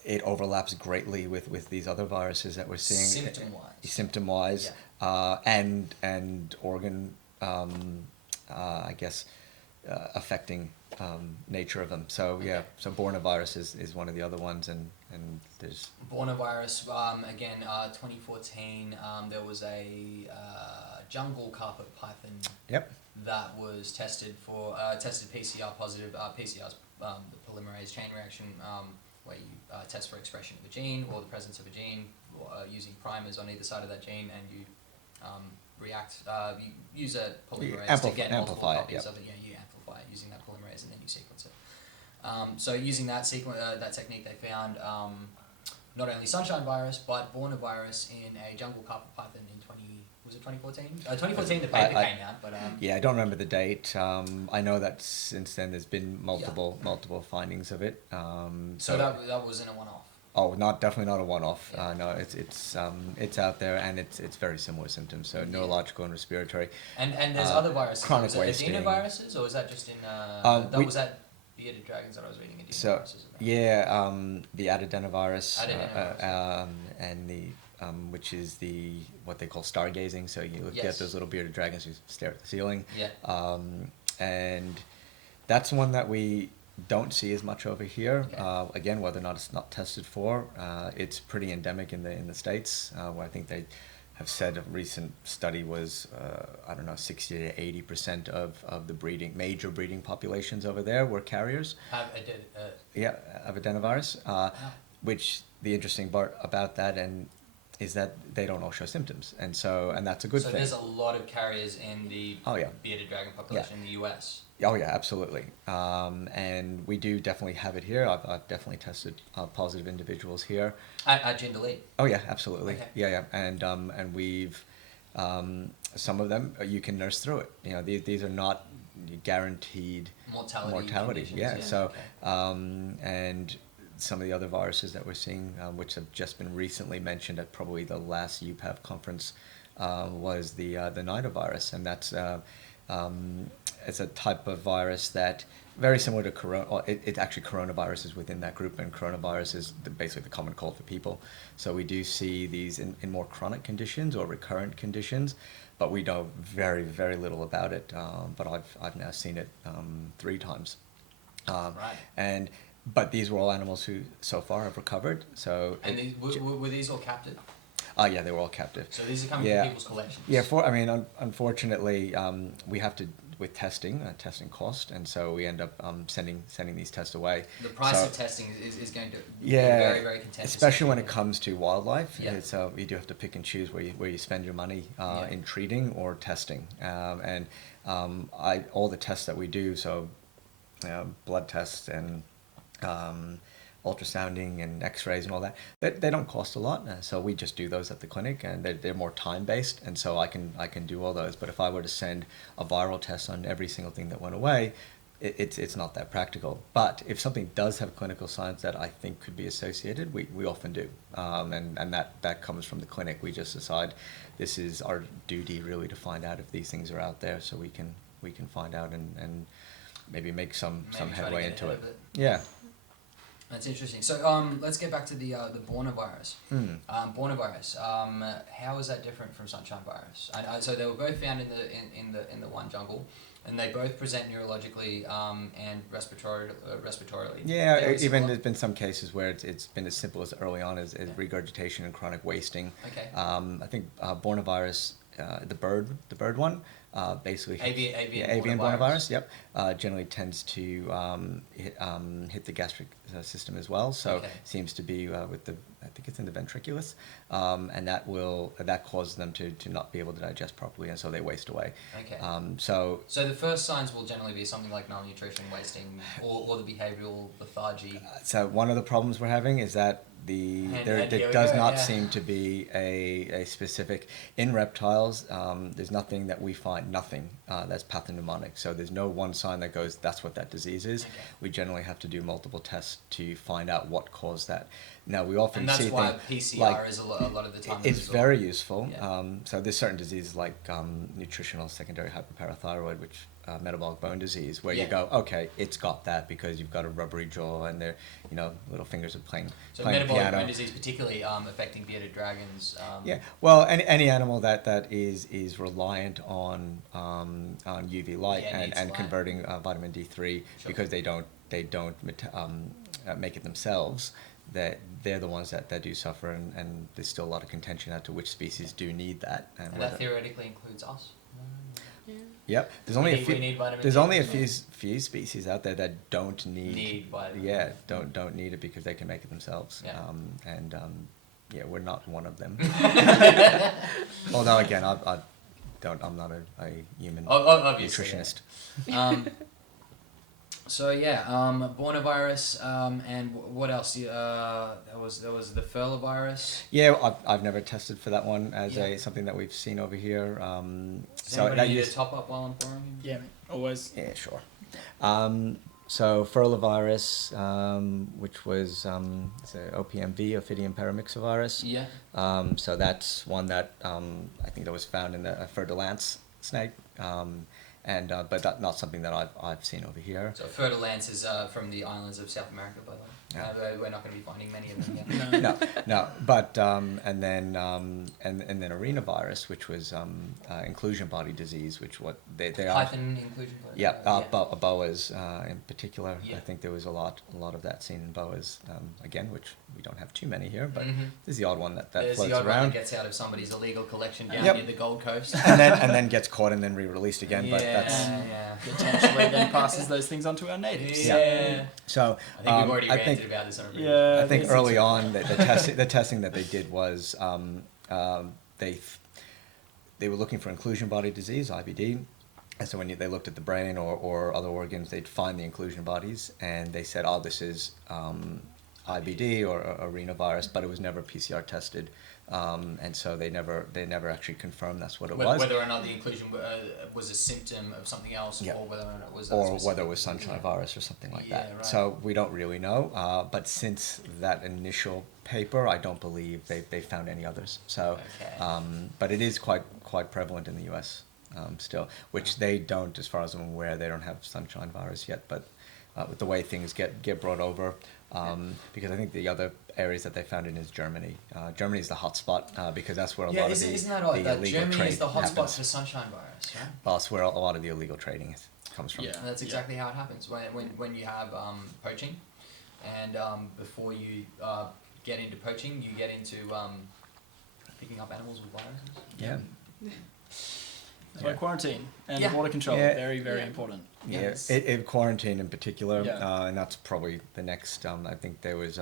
it overlaps greatly with these other viruses that we're seeing. Symptom-wise, and organ, I guess, affecting nature of them. So so bornaviruses is one of the other ones, and there's bornavirus. Again, 2014. There was a jungle carpet python. Yep. That was tested PCR positive. PCR is the polymerase chain reaction, where you test for expression of a gene or the presence of a gene, using primers on either side of that gene, and you react. You use a polymerase to get multiple copies of it. Yeah, you amplify it using that polymerase, and then you sequence it. So using that technique, they found not only sunshine virus but bornavirus in a jungle carpet python in 2014? 2014 the paper came out, but I don't remember the date. I know that since then there's been multiple findings of it. So that wasn't a one-off. Oh, definitely not a one-off. No, it's out there, and it's very similar symptoms. So neurological and respiratory. And there's other viruses. Chronic wasting. Adenoviruses, or was that just in? Was that bearded dragons that I was reading? Adenoviruses. The adenovirus, and the which is what they call stargazing. So you look at those little bearded dragons who stare at the ceiling. Yeah. And that's one that we don't see as much over here. Okay. Again, whether or not it's not tested for, it's pretty endemic in the States, where I think they have said a recent study was 60 to 80% of the major breeding populations over there were carriers. Of adenovirus. Which the interesting part about that is that they don't all show symptoms, and that's a good thing. So there's a lot of carriers in the bearded dragon population in the US. Oh yeah, absolutely. And we do definitely have it here. I've definitely tested positive individuals here. At Jindalee? Oh yeah, absolutely. Okay. Yeah. And we've some of them you can nurse through it. You know, these are not guaranteed mortality. Yeah. So and some of the other viruses that we're seeing, which have just been recently mentioned at probably the last UPAV conference, was the nidovirus, and that's it's a type of virus that very similar to corona. It's actually coronavirus is within that group, and coronavirus is basically the common cold for people. So we do see these in more chronic conditions or recurrent conditions, but we know very, very little about it. But I've now seen it 3 times. But these were all animals who so far have recovered. So were these all captive? Yeah, they were all captive. So these are coming from people's collections. Yeah, unfortunately, we have to with testing cost, and so we end up sending these tests away. The price of testing is going to be yeah, very, very contentious. Especially when it comes to wildlife. Yeah. So you do have to pick and choose where you spend your money in treating or testing. And all the tests that we do, so blood tests and ultrasounding and x-rays and all that, they don't cost a lot, so we just do those at the clinic, and they're more time based, and so I can do all those. But if I were to send a viral test on every single thing that went away, it's not that practical. But if something does have clinical signs that I think could be associated, we often do, and that comes from the clinic. We just decide this is our duty really to find out if these things are out there, so we can find out and maybe make some headway into it. Yeah. That's interesting. So let's get back to the bornavirus. Bornavirus. How is that different from sunshine virus? So they were both found in the one jungle, and they both present neurologically and respiratorily. Yeah, even there's been some cases where it's been as simple as early on as regurgitation and chronic wasting. Okay. I think bornavirus, the bird one. Basically avian bornavirus. Yep, generally tends to hit the gastric system as well. So seems to be with I think it's in the ventriculus, and that causes them to not be able to digest properly, and so they waste away. Okay. So the first signs will generally be something like malnutrition, wasting, or the behavioural lethargy. So one of the problems we're having is that there does not seem to be a specific, in reptiles, there's nothing that we find, that's pathognomonic. So there's no one sign that goes, that's what that disease is. Okay. We generally have to do multiple tests to find out what caused that. Now we often see and that's why PCR is a lot of the time. It's very useful. Yeah. So there's certain diseases like nutritional secondary hyperparathyroid, which metabolic bone disease, where you go, okay, it's got that because you've got a rubbery jaw and their little fingers are playing metabolic piano. bone disease, particularly affecting bearded dragons. Well, any animal that is reliant on UV light and converting vitamin D3 because they don't make it themselves. That they're the ones that do suffer, and there's still a lot of contention as to which species do need that. And that theoretically includes us. Yep. There's only a few species out there that don't need vitamin. Yeah, don't need it because they can make it themselves. Yeah. We're not one of them. Although again, I'm not a human nutritionist. So bornavirus, and what else? There was the furlovirus. Yeah, I've never tested for that one as something that we've seen over here. Does anybody need to top up while I'm pouring? Yeah, always. Yeah, sure. So furlovirus, which was OPMV, Ophidium paramyxovirus. Yeah. So that's one that I think that was found in the fer-de-lance snake. But not something that I've seen over here. So fer-de-lance is from the islands of South America, by the way. Yeah. We're not going to be finding many of them yet. No. But and then arenavirus, which was inclusion body disease, which they are. Python inclusion body. Yeah, boas in particular. Yeah. I think there was a lot of that seen in boas again, which we don't have too many here, but there's the odd one that floats around. There's the odd one that gets out of somebody's illegal collection down near the Gold Coast, and then gets caught and then re-released again. But that's potentially then passes those things onto our natives. Yeah. So I think we've already ranted about this on a previous. I think early on the testing that they did was they were looking for inclusion body disease, IBD. And so when they looked at the brain or other organs, they'd find the inclusion bodies, and they said, "Oh, this is IBD or arenavirus," but it was never PCR tested, and so they never actually confirmed that's what it was. Whether or not the inclusion was a symptom of something else, or whether or not it was. Whether it was sunshine virus or something like that. Right. So we don't really know. But since that initial paper, I don't believe they found any others. So, but it is quite prevalent in the U.S. Still, which they don't, as far as I'm aware, they don't have sunshine virus yet. But with the way things get brought over, because I think the other areas that they found in is Germany. Germany is the hotspot because that's where a lot of the illegal Germany trade is the hotspot happens. for sunshine virus, right? Well, that's where a lot of the illegal trading comes from. Yeah, that's exactly how it happens. When you have poaching, and before you get into poaching, you get into picking up animals with viruses. Yeah. So quarantine and Yeah. water control, Yeah. very, very important. Yeah, Yes. quarantine in particular, Yeah. and that's probably the next. I think there was.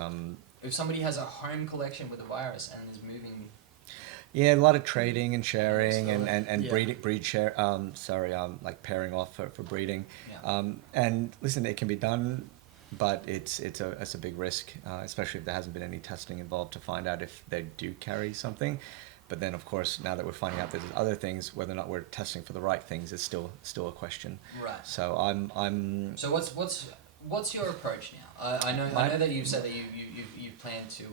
If somebody has a home collection with a virus and is moving. Yeah, a lot of trading and sharing and Yeah. breed share. Like pairing off for breeding. Yeah. And listen, it can be done, but it's a big risk, especially if there hasn't been any testing involved to find out if they do carry something. But then, of course, now that we're finding out there's other things, whether or not we're testing for the right things is still a question. Right. So I'm. So what's your approach now? I know that you've said that you plan to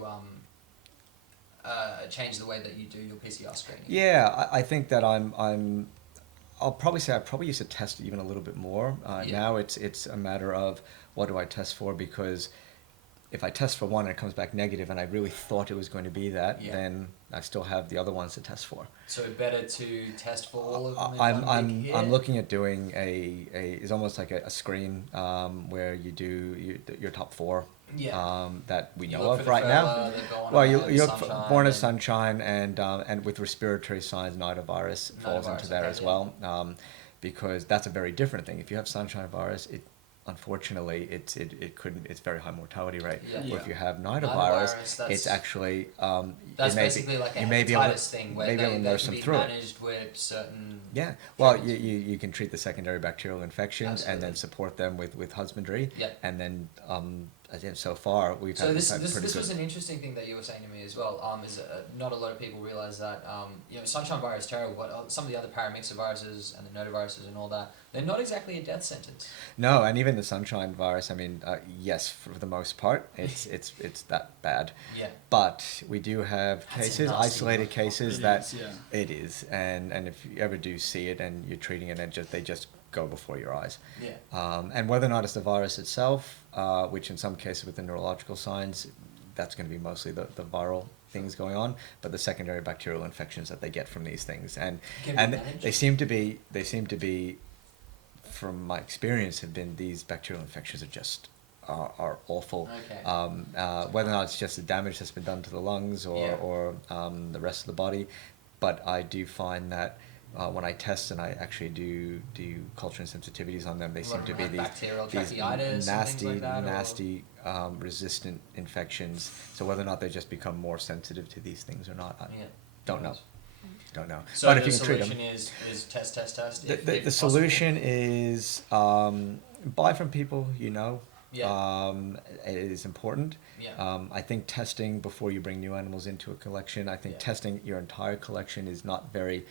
change the way that you do your PCR screening. Yeah, I think that I'll probably say I probably used to test even a little bit more. Now it's a matter of what do I test for, because if I test for one and it comes back negative and I really thought it was going to be that, then I still have the other ones to test for. So better to test for all of them. I'm looking at doing it's almost like a screen where you do your top 4 that we know of right now. Well, you look for born of sunshine and with respiratory signs, nidovirus falls into there as well, because that's a very different thing. If you have sunshine virus, unfortunately, it's very high mortality rate. Or if you have nidovirus, it's actually that's basically like a hepatitis thing where they can be managed with certain. Yeah, well, you can treat the secondary bacterial infections and then support them with husbandry, and then so far we've had this good. was an interesting thing that you were saying to me as well. Is not a lot of people realize that sunshine virus, terrible, but some of the other paramyxoviruses and the notaviruses and all that, they're not exactly a death sentence. No, and even the sunshine virus. I mean, yes, for the most part, it's that bad. Yeah. But we do have cases, isolated cases it is, and if you ever do see it and you're treating it, and they just go before your eyes. Yeah. And whether or not it's the virus itself, which in some cases with the neurological signs, that's going to be mostly the viral things going on, but the secondary bacterial infections that they get from these things, and they seem to be, from my experience, have been these bacterial infections are awful. Okay. Whether or not it's just the damage that's been done to the lungs or the rest of the body, but I do find that when I test and I actually do culture and sensitivities on them, they seem to be these nasty resistant infections. So whether or not they just become more sensitive to these things or not, I don't know. So but the if you can treat them, solution is test. The solution is buy from people you know. It is important. I think testing before you bring new animals into a collection, I think testing your entire collection is not very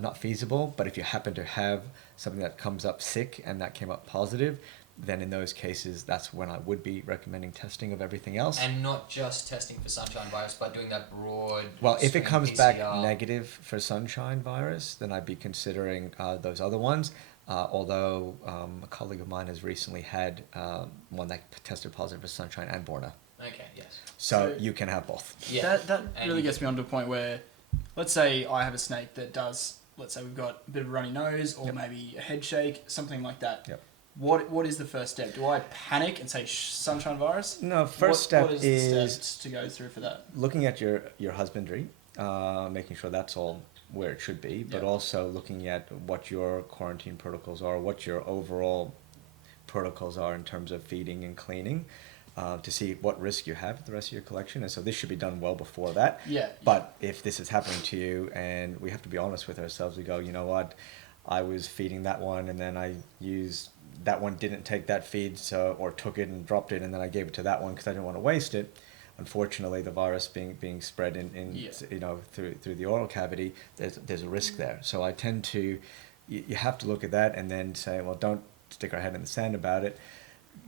not feasible, but if you happen to have something that comes up sick and that came up positive, then in those cases, that's when I would be recommending testing of everything else. And not just testing for sunshine virus, but doing that broad. Well, if it comes PCR. back negative for sunshine virus, then I'd be considering those other ones. Although a colleague of mine has recently had one that tested positive for sunshine and borna. Okay, yes. So you can have both. Yeah. That really gets me onto a point where, let's say I have a snake that does, let's say we've got a bit of a runny nose or maybe a head shake, something like that. Yep. What is the first step? Do I panic and say sunshine virus? No, first step is is the steps to go through for that. Looking at your husbandry, making sure that's all where it should be, but also looking at what your quarantine protocols are, what your overall protocols are in terms of feeding and cleaning, to see what risk you have with the rest of your collection. And so this should be done well before that. But if this is happening to you, and we have to be honest with ourselves, we go, you know what, I was feeding that one and then I used that one didn't take that feed, or took it and dropped it, and then I gave it to that one because I didn't want to waste it. Unfortunately, the virus being spread through the oral cavity, there's a risk there. So I tend to, you have to look at that and then say, well, don't stick our head in the sand about it.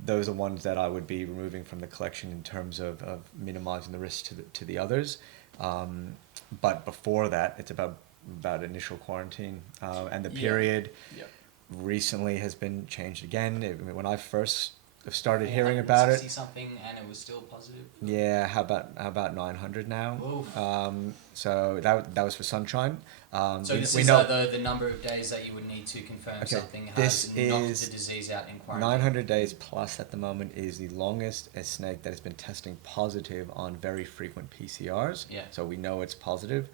Those are ones that I would be removing from the collection in terms of minimizing the risk to the others. But before that, it's about initial quarantine, and the period. Recently has been changed again. When I first started hearing about it, something and it was still positive. Yeah, how about 900 now? So that was for sunshine. So this is the number of days that you would need to confirm something has knocked the disease out in quarantine. 900 days plus at the moment is the longest a snake that has been testing positive on very frequent PCRs. So we know it's positive.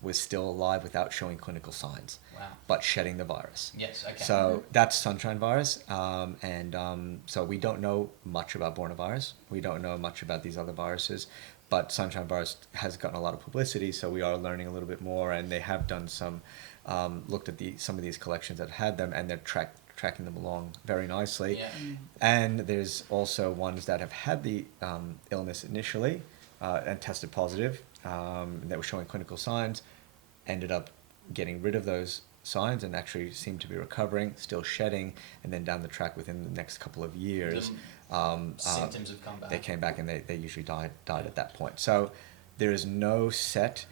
was still alive without showing clinical signs, but shedding the virus. Yes, okay. So that's sunshine virus, so we don't know much about bornavirus. We don't know much about these other viruses, but sunshine virus has gotten a lot of publicity, so we are learning a little bit more, and they have done some, looked at some of these collections that had them, and they're tracking them along very nicely. Yeah. And there's also ones that have had the illness initially and tested positive, that were showing clinical signs, ended up getting rid of those signs and actually seem to be recovering, still shedding, and then down the track within the next couple of years, symptoms have come back. They came back and they usually died at that point. So there is no set.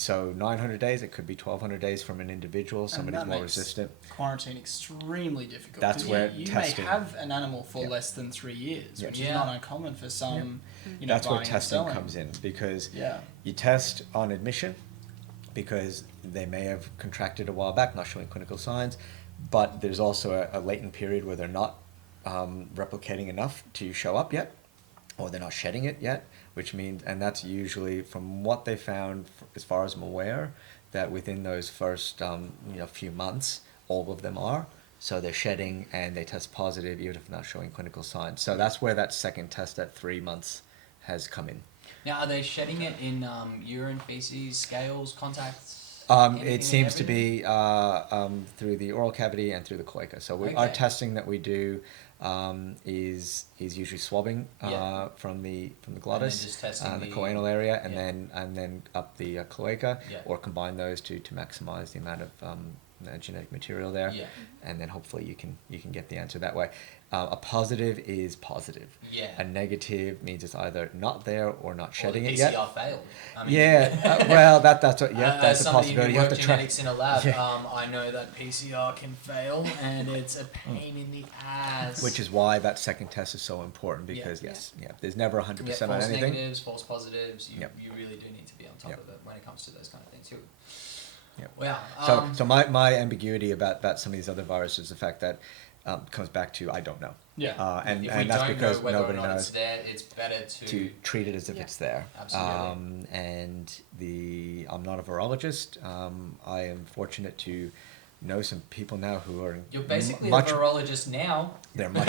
So 900 days, it could be 1,200 days from an individual. Somebody's more resistant. Quarantine extremely difficult. That's where you testing. may have an animal for less than 3 years, which is not uncommon for some. That's where testing comes in, because you test on admission, because they may have contracted a while back, not showing clinical signs, but there's also a latent period where they're not replicating enough to show up yet, or they're not shedding it yet, which means, and that's usually, from what they found, as far as I'm aware, that within those first few months, all of them are. So they're shedding and they test positive, even if not showing clinical signs. So that's where that second test at 3 months has come in. Now, are they shedding it in urine, feces, scales, contacts? It seems to be through the oral cavity and through the cloaca. So our testing that we do is usually swabbing from the glottis, the choanal area, and then up the cloaca, or combine those to maximize the amount of genetic material there, and then hopefully you can get the answer that way. A positive is positive. Yeah. A negative means it's either not there or not shedding it yet. PCR failed. I mean, well, that's what, that's a possibility. You have to genetics in a lab. I know that PCR can fail, and it's a pain in the ass. Which is why that second test is so important, because there's never 100% on anything. False negatives, false positives. You really do need to be on top of it when it comes to those kind of things too. Wow. So my ambiguity about some of these other viruses is the fact that comes back to I don't know. And that's because nobody knows. It's there, it's better to treat it as if it's there. Absolutely. I'm not a virologist. I am fortunate to know some people now who are. You're basically a virologist now. They're much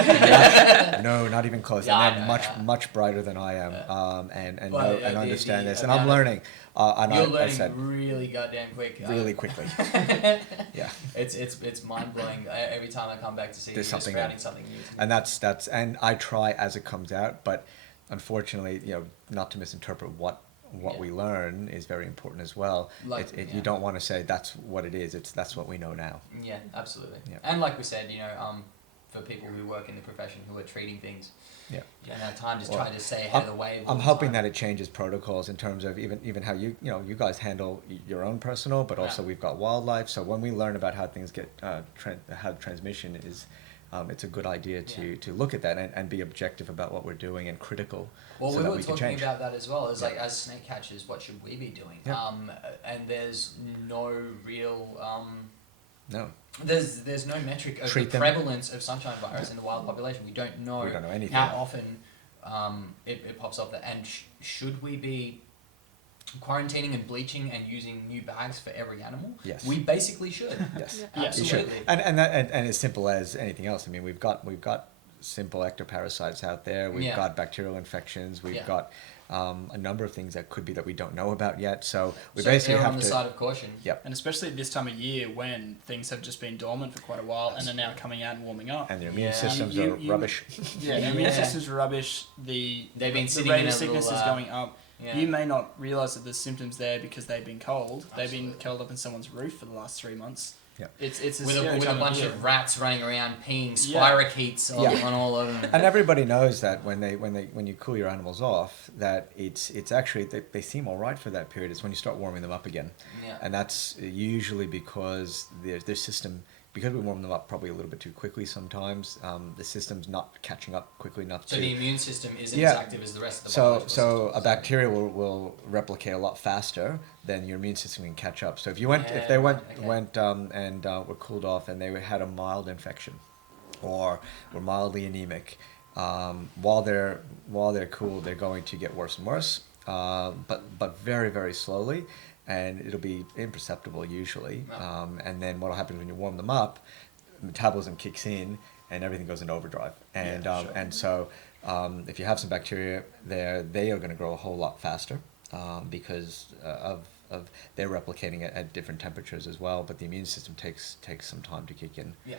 no, not even close. And they're much brighter than I am, and understand this. And I'm learning. You're learning really goddamn quick. Really quickly. It's mind blowing every time I come back to see you sprouting something new. And that's and I try as it comes out, but unfortunately, not to misinterpret what we learn is very important as well. You don't want to say that's what it is. That's what we know now. Yeah, absolutely. Yeah. And like we said, for people who work in the profession who are treating things, you don't have time to try to stay ahead of the wave. I'm hoping that it changes protocols in terms of even how you guys handle your own personal, but also we've got wildlife. So when we learn about how things get how transmission is. It's a good idea to look at that and be objective about what we're doing and critical. Well, so we that were we talking can change. about that as well. It's like, as snake catchers, what should we be doing? And there's no real no. There's no metric of the prevalence of sunshine virus in the wild population. We don't know anything. how often it pops up there. And should we be quarantining and bleaching and using new bags for every animal? Yes. We basically should. Yes. Absolutely. And as simple as anything else. I mean, we've got simple ectoparasites out there. We've got bacterial infections. We've got a number of things that could be that we don't know about yet. So we basically have on the side of caution. Yep. And especially this time of year when things have just been dormant for quite a while and are now coming out and warming up. And their immune systems are rubbish. Their immune systems are rubbish. The rate of sickness is going up. Yeah. You may not realise that there's symptoms there because they've been cold. Absolutely. They've been curled up in someo's roof for the last 3 months. Yeah. It's with a bunch of rats running around peeing spirochetes on all of them. And everybody knows that when you cool your animals off, that it's actually they seem all right for that period. It's when you start warming them up again. Yeah. And that's usually because their system, because we warm them up probably a little bit too quickly sometimes, the system's not catching up quickly enough so the immune system isn't as active as the rest of the biological system. So a bacteria will replicate a lot faster than your immune system can catch up. So if they went and were cooled off and they had a mild infection or were mildly anemic, while they're cool, they're going to get worse and worse, but very, very slowly. and it'll be imperceptible usually. And then what'll happen when you warm them up, metabolism kicks in and everything goes into overdrive. And and so if you have some bacteria there, they are going to grow a whole lot faster because of they're replicating at different temperatures as well. But the immune system takes some time to kick in. Yeah.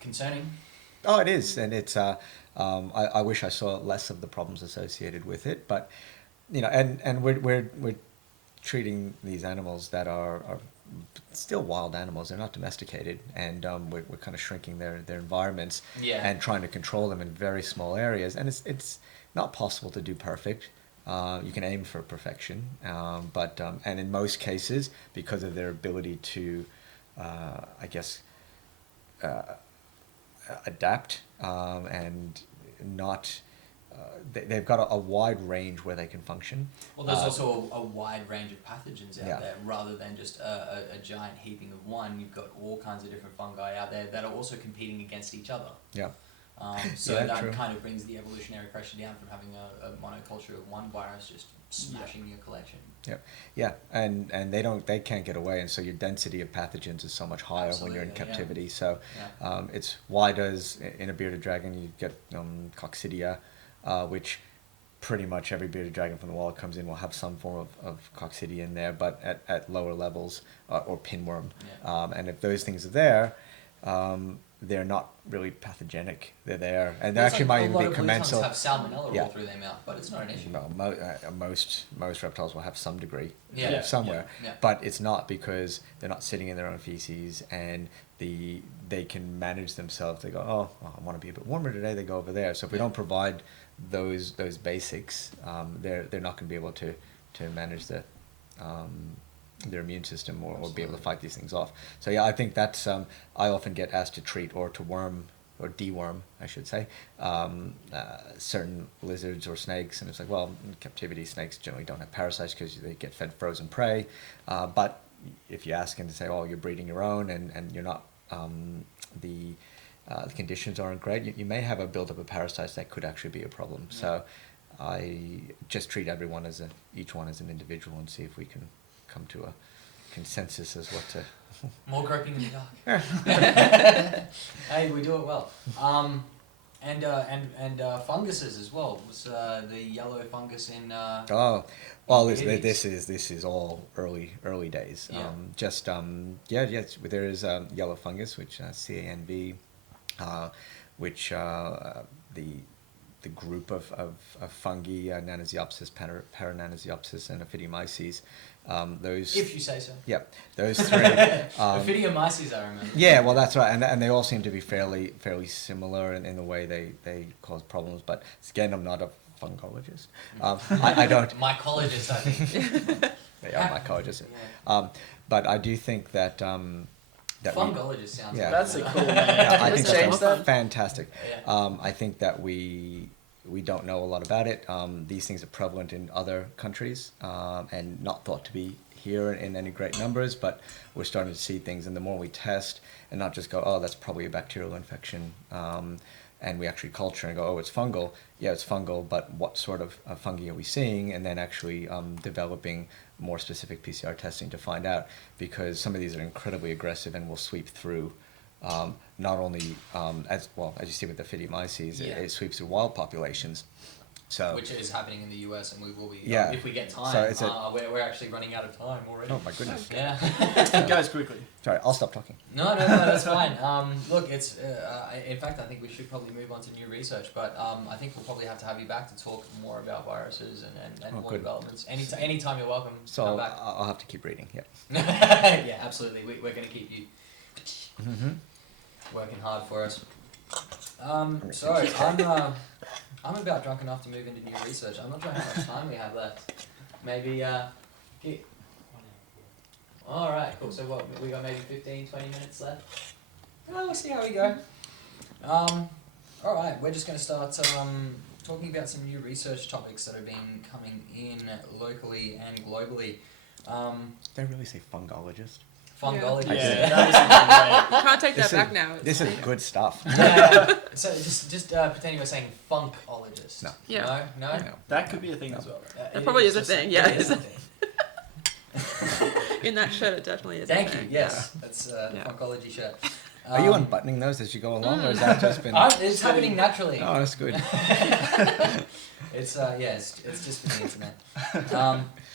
Concerning. Oh, it is, and it's. I wish I saw less of the problems associated with it, but and we're treating these animals that are still wild animals. They're not domesticated, and we're kind of shrinking their environments and trying to control them in very small areas. And it's not possible to do perfect. You can aim for perfection, but and in most cases, because of their ability to, I guess, adapt and not. They've got a wide range where they can function. Well, there's also a wide range of pathogens out there, rather than just a giant heaping of one. You've got all kinds of different fungi out there that are also competing against each other. Yeah. So that kind of brings the evolutionary pressure down from having a monoculture of one virus just smashing your collection. Yeah, and they can't get away, and so your density of pathogens is so much higher when you're in captivity. So it's why does in a bearded dragon you get coccidia, which pretty much every bearded dragon from the wild comes in will have some form of coccidia in there, but at lower levels, or pinworm. And if those things are there, they're not really pathogenic. They're there, and they actually might even be commensal. Have salmonella roll through their mouth, but it's not an issue. No, most reptiles will have some degree somewhere, Yeah. but it's not because they're not sitting in their own feces, and they can manage themselves. They go, oh, I want to be a bit warmer today. They go over there. So if we don't provide those basics, they're not going to be able to manage their immune system or be able to fight these things off. So I think that's I often get asked to treat or to worm or deworm, I should say, certain lizards or snakes, and it's like, well, in captivity, snakes generally don't have parasites because they get fed frozen prey, but if you ask them to say, oh, you're breeding your own and you're not the conditions aren't great, you may have a buildup of parasites that could actually be a problem. So I just treat everyone each one as an individual and see if we can come to a consensus as what to. More groping in the dark. Hey, we do it well. And funguses as well. Was the yellow fungus in? This is all early days. There is yellow fungus, which CANV, which the group of fungi, Nanosiopsis, Parananosiopsis, and Ophidimyces. Those. If you say so. Yeah, those three. Ophidimyces, I remember. Yeah, well, that's right, and they all seem to be fairly similar in the way they cause problems. But again, I'm not a fungologist. I don't. Mycologist, I think. They are mycologists. Yeah. But I do think that. Fungologist sounds. Yeah, that's a cool name. I think change that's fantastic. Yeah. I think that we don't know a lot about it. These things are prevalent in other countries and not thought to be here in any great numbers, but we're starting to see things, and the more we test and not just go, oh, that's probably a bacterial infection, and we actually culture and go, oh, it's fungal. Yeah, it's fungal, but what sort of fungi are we seeing? And then actually developing more specific PCR testing to find out, because some of these are incredibly aggressive and will sweep through not only as you see with the Ophidimyces, it sweeps through wild populations. So, which is happening in the US, and we will be if we get time. So we're actually running out of time already. Oh my goodness! Yeah, it goes quickly. Sorry, I'll stop talking. No, that's fine. Look, it's in fact, I think we should probably move on to new research, but I think we'll probably have to have you back to talk more about viruses and more developments. Anytime you're welcome. So come back. I'll have to keep reading. Yeah. Yeah, absolutely. We're going to keep you working hard for us. Sorry, I'm about drunk enough to move into new research. I'm not sure how much time we have left. Maybe, Alright, cool. So what, we got maybe 15, 20 minutes left? Well, we'll see how we go. Alright, we're just going to start talking about some new research topics that have been coming in locally and globally. Did I really say fungologist? Fungologist. Yeah, that was great. You can't take that back now. This is good stuff. Yeah. So just pretending we're saying funkologist. No. Yeah. No? That could be a thing as well, right? That probably is a thing, yeah. It is a thing. In that shirt, it definitely is. Thank you. Yes, that's a oncology shirt. Are you unbuttoning those as you go along, or has that just been? It's happening naturally. Oh, that's good. It's just for the internet.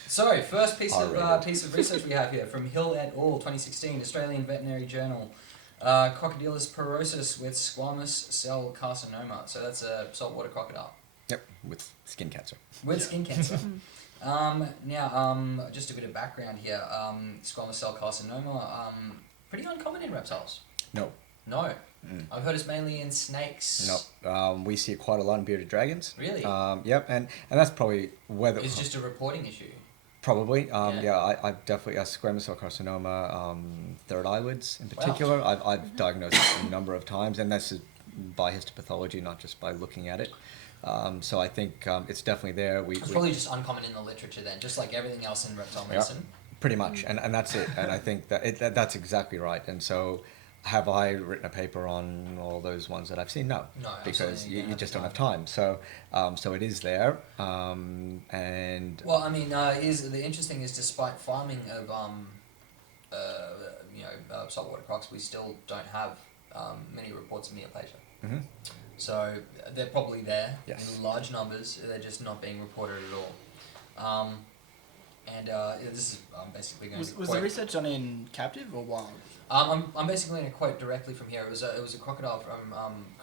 So first piece of research we have here from Hill et al. 2016, Australian Veterinary Journal. Crocodylus porosus with squamous cell carcinoma. So that's a saltwater crocodile. Yep, with skin cancer. With skin cancer. Just a bit of background here. Squamous cell carcinoma, pretty uncommon in reptiles. No. No. I've heard it's mainly in snakes. No. We see it quite a lot in bearded dragons. Really? Yep, and that's probably whether... It's just a reporting issue. Probably. I've definitely... squamous cell carcinoma, third eyelids in particular, wow. I've diagnosed it a number of times, and that's by histopathology, not just by looking at it. So I think it's definitely there. It's probably just uncommon in the literature then, just like everything else in reptile medicine. Pretty much, and that's it. And I think that's exactly right. And so, have I written a paper on all those ones that I've seen? No, because you just don't have time. So, so it is there. And well, I mean, the interesting is despite farming of saltwater crocs, we still don't have many reports of neoplasia. Mm-hmm. So they're probably there yes. in large numbers. They're just not being reported at all. This is basically going to was the research done in captive or wild? I'm basically going to quote directly from here. It was a crocodile from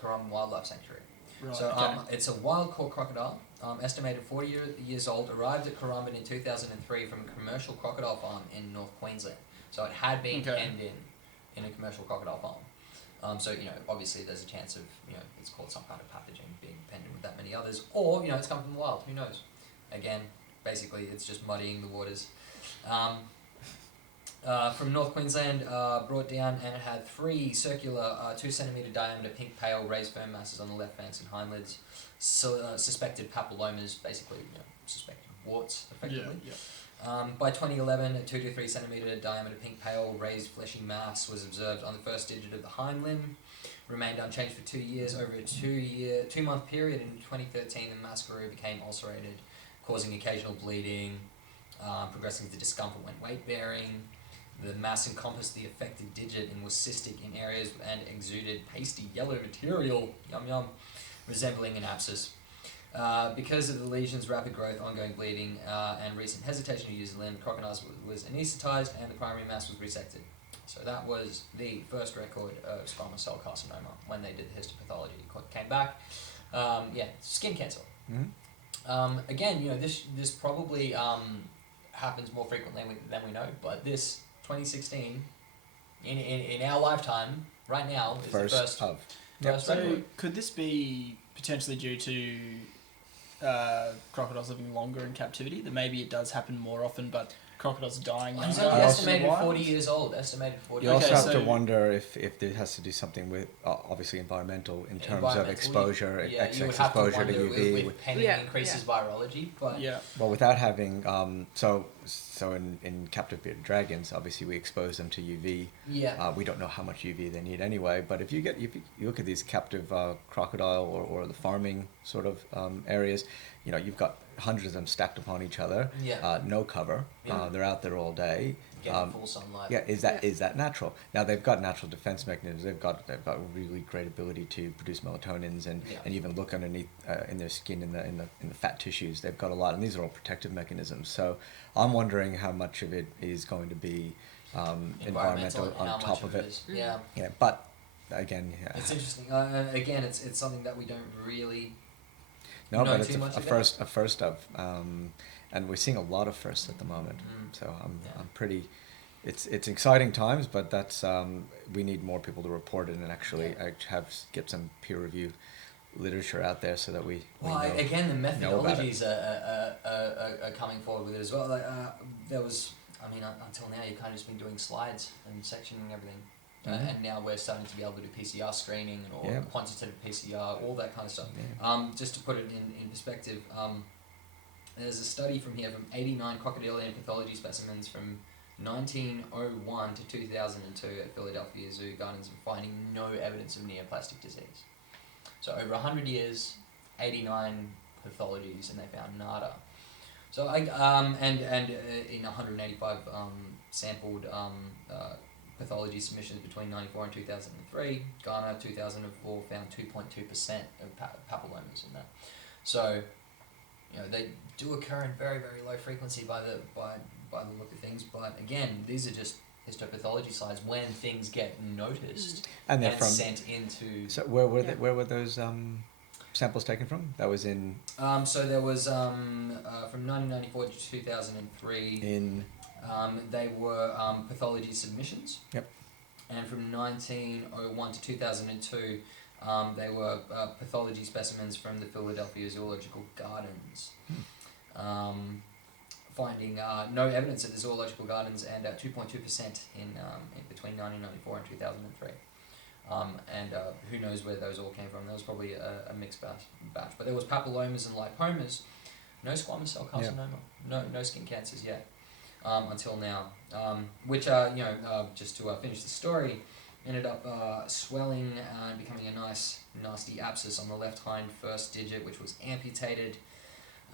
Currambin Wildlife Sanctuary. Right. So okay. It's a wild caught crocodile, estimated 40 years old, arrived at Currambin in 2003 from a commercial crocodile farm in North Queensland. So it had been penned in a commercial crocodile farm. So, obviously there's a chance of, it's called some kind of pathogen being penned in with that many others, or, it's come from the wild, who knows? Again, basically it's just muddying the waters. From North Queensland, brought down, and it had 3 circular 2 centimetre diameter pink pale raised firm masses on the left flanks and hind lids, suspected papillomas, basically, suspected warts, effectively. Yeah. By 2011, a 2 to 3 centimetre diameter pink pale raised fleshy mass was observed on the first digit of the hind limb, remained unchanged for 2 years. Over a 2-month period in 2013, the mass grew, became ulcerated, causing occasional bleeding, progressing to discomfort when weight bearing. The mass encompassed the affected digit and was cystic in areas and exuded pasty yellow material, resembling an abscess. Because of the lesion's rapid growth, ongoing bleeding, and recent hesitation to use the limb, the crocodile was anaesthetised and the primary mass was resected. So that was the first record of squamous cell carcinoma when they did the histopathology. It came back, skin cancer. Mm-hmm. Again, this probably happens more frequently than we know, but this 2016, in our lifetime, right now, is the first of. First so record. Could this be potentially due to crocodiles living longer in captivity? That maybe it does happen more often, but crocodiles are dying He's younger. only estimated 40 years old. Estimated 40. You also Okay, have so to wonder if it has to do something with obviously environmental in terms of exposure, excess exposure to UV. With penning increases virology, but well, without having so in captive bearded dragons, obviously we expose them to UV. We don't know how much UV they need anyway, but if you look at these captive crocodile or the farming sort of areas, you've got hundreds of them stacked upon each other. No cover. They're out there all day. Getting full sunlight. Is that natural? Now they've got natural defense mechanisms. They've got really great ability to produce melatonins and even look underneath in their skin in the fat tissues. They've got a lot, and these are all protective mechanisms. So I'm wondering how much of it is going to be environmental on top of it. But again, it's interesting. Again, it's something that we don't really. No, but it's a first of, and we're seeing a lot of firsts at the moment. So I'm pretty. It's exciting times, but that's we need more people to report it and actually get some peer review literature out there so that we know, again, the methodologies are coming forward with it as well. Like there was, until now you've kind of just been doing slides and sectioning everything. And now we're starting to be able to do PCR screening or quantitative PCR, all that kind of stuff. Just to put it in perspective, there's a study from 89 crocodilian pathology specimens from 1901 to 2002 at Philadelphia Zoo Gardens, and finding no evidence of neoplastic disease. So over 100 years, 89 pathologies, and they found nada. So in 185 sampled pathology submissions between 94 and 2003, Ghana 2004 found 2.2% of papillomas in that. So, they do occur in very, very low frequency by the look of things. But again, these are just histopathology slides when things get noticed and sent into. So where were those samples taken from? That was in. So there was from 1994 to 2003. They were pathology submissions. Yep. And from 1901 to 2002, they were pathology specimens from the Philadelphia Zoological Gardens. Finding no evidence at the Zoological Gardens and 2.2% in between 1994 and 2003. Who knows where those all came from? That was probably a mixed batch. But there was papillomas and lipomas, no squamous cell carcinoma, no skin cancers yet. Until now, which just to finish the story, ended up swelling and becoming a nice nasty abscess on the left hind first digit, which was amputated.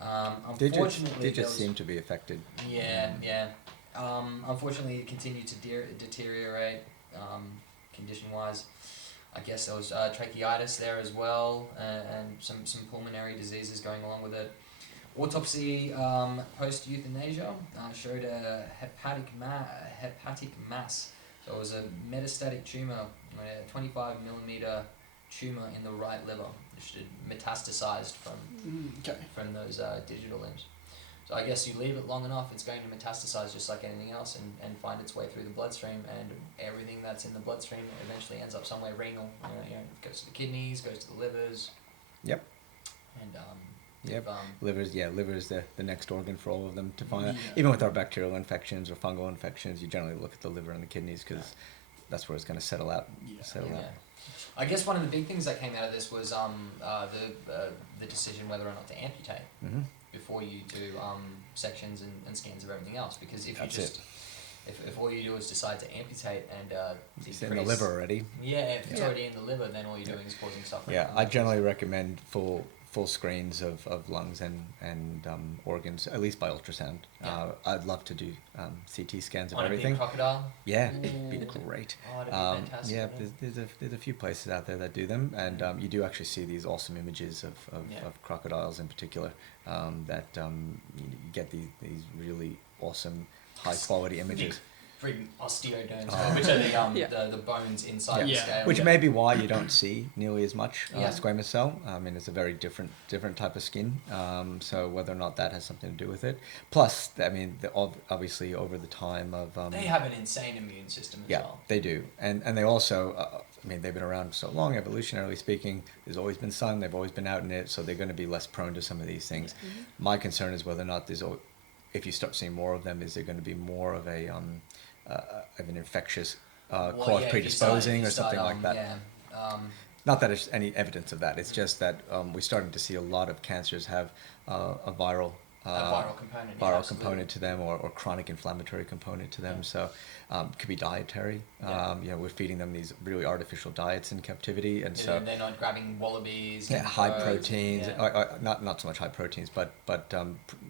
Unfortunately, digits seem to be affected. Yeah. Unfortunately, it continued to deteriorate condition-wise. I guess there was tracheitis there as well, and some pulmonary diseases going along with it. Autopsy post-euthanasia showed a hepatic mass. So it was a metastatic tumor, a 25 millimeter tumor in the right liver, which had metastasized from those digital limbs. So I guess you leave it long enough, it's going to metastasize just like anything else and find its way through the bloodstream, and everything that's in the bloodstream eventually ends up somewhere renal. Goes to the kidneys, goes to the livers. Yep. And liver's the next organ for all of them to find out. Even with our bacterial infections or fungal infections, you generally look at the liver and the kidneys because that's where it's going to settle out. I guess one of the big things that came out of this was the decision whether or not to amputate before you do sections and scans of everything else, because if all you do is decide to amputate and it's in the liver already. If it's already in the liver, then all you're doing is causing suffering. I generally recommend full screens of lungs and organs, at least by ultrasound. I'd love to do CT scans of everything. Crocodile? Yeah, it'd be great. Oh, that'd be fantastic. There's a few places out there that do them, and you do actually see these awesome images of crocodiles in particular, that you get these really awesome high quality images. Freaking osteoderms, which are the bones inside the scale. Which may be why you don't see nearly as much squamous cell. I mean, it's a very different type of skin. So whether or not that has something to do with it. Plus, I mean, obviously over the time of... they have an insane immune system as well. Yeah, they do. And they also... they've been around so long, evolutionarily speaking. There's always been sun. They've always been out in it. So they're going to be less prone to some of these things. Mm-hmm. My concern is whether or not if you start seeing more of them, is there going to be more of an infectious cause predisposing or something like that. Not that there's any evidence of that. It's just that we're starting to see a lot of cancers have a viral component to them, or chronic inflammatory component to them. So it could be dietary. We're feeding them these really artificial diets in captivity, and so they're not grabbing wallabies. High proteins. Not so much high proteins, but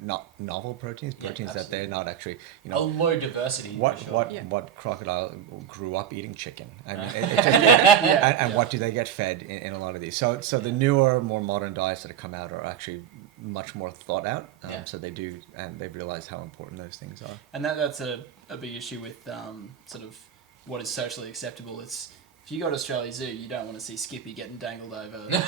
not novel proteins. Proteins that they're not actually. A low diversity. What crocodile grew up eating chicken? I mean, and what do they get fed in a lot of these? So the newer, more modern diets that have come out are actually much more thought out. So they do, and they've realized how important those things are. And that's a big issue with sort of what is socially acceptable. It's if you go to Australia Zoo, you don't want to see Skippy getting dangled over the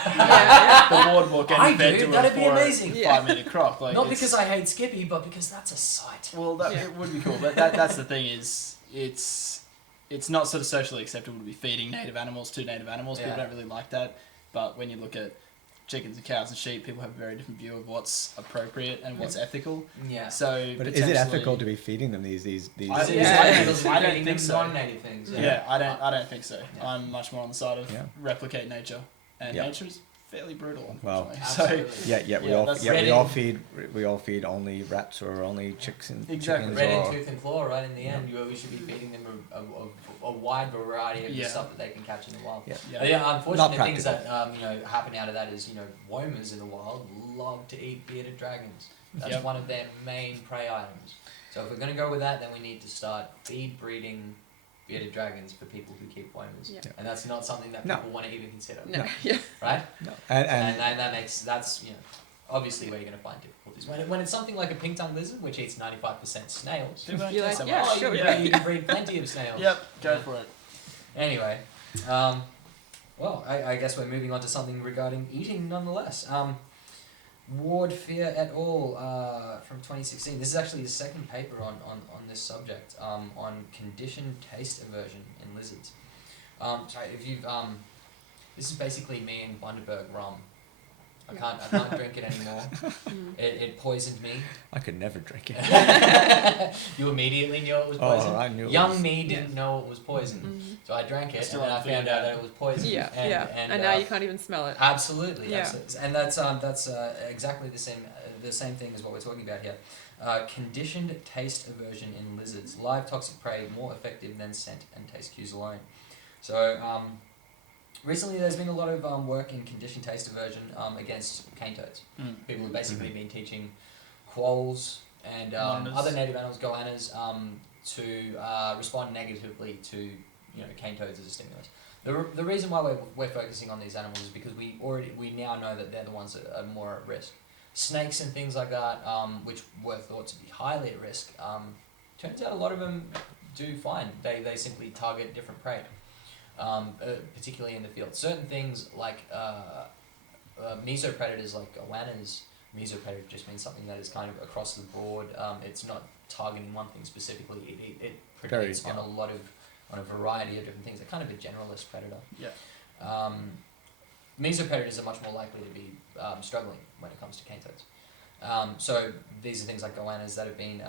boardwalk and fed to that'd be amazing. 5-meter croc. Not because I hate Skippy, but because that's a sight. Well, it would be cool, but that's the thing is it's not sort of socially acceptable to be feeding native animals to native animals. People don't really like that. But when you look at chickens and cows and sheep, people have a very different view of what's appropriate and what's ethical. Yeah. So, but is it ethical to be feeding them these? I don't think so. Non-native things. I don't think so. Yeah. I'm much more on the side of replicate nature, and nature is fairly brutal, Well, unfortunately. we all feed only rats or only chicks and exactly. chickens. Red in tooth and claw, right? In the end, we should be feeding them a wide variety of the stuff that they can catch in the wild. Unfortunate things that happen out of that is womas in the wild love to eat bearded dragons. That's one of their main prey items. So if we're going to go with that, then we need to start feed breeding bearded dragons for people who keep womas, and that's not something that people want to even consider. No. Right? No. And that's obviously where you're going to find difficulties. When it's something like a pink-tongued lizard, which eats 95% snails, you're like, you can breed plenty of snails. Yep, go for it. Anyway, well, I guess we're moving on to something regarding eating nonetheless. Ward Fear et al. From 2016. This is actually the second paper on this subject, on conditioned taste aversion in lizards. Sorry, if you've this is basically me and Bundaberg rum. I can't drink it anymore. It poisoned me. I could never drink it. You immediately knew it was poison? Oh, I knew. Young me didn't know it was poison. So I drank it, and then I found out that it was poison. And now you can't even smell it. Absolutely. Yeah. And that's exactly the same thing as what we're talking about here. Conditioned taste aversion in lizards. Live toxic prey more effective than scent and taste cues alone. So recently there's been a lot of work in conditioned taste aversion against cane toads. People have basically been teaching quolls and other native animals, goannas, to respond negatively to cane toads as a stimulus. The reason why we're focusing on these animals is because we now know that they're the ones that are more at risk. Snakes and things like that, which were thought to be highly at risk, turns out a lot of them do fine. They simply target different prey. Particularly in the field. Certain things like mesopredators like goannas. Mesopredator just means something that is kind of across the board. It's not targeting one thing specifically. It predates on a variety of different things. They're kind of a generalist predator. Yeah. Mesopredators are much more likely to be struggling when it comes to cane toads. So these are things like goannas that have been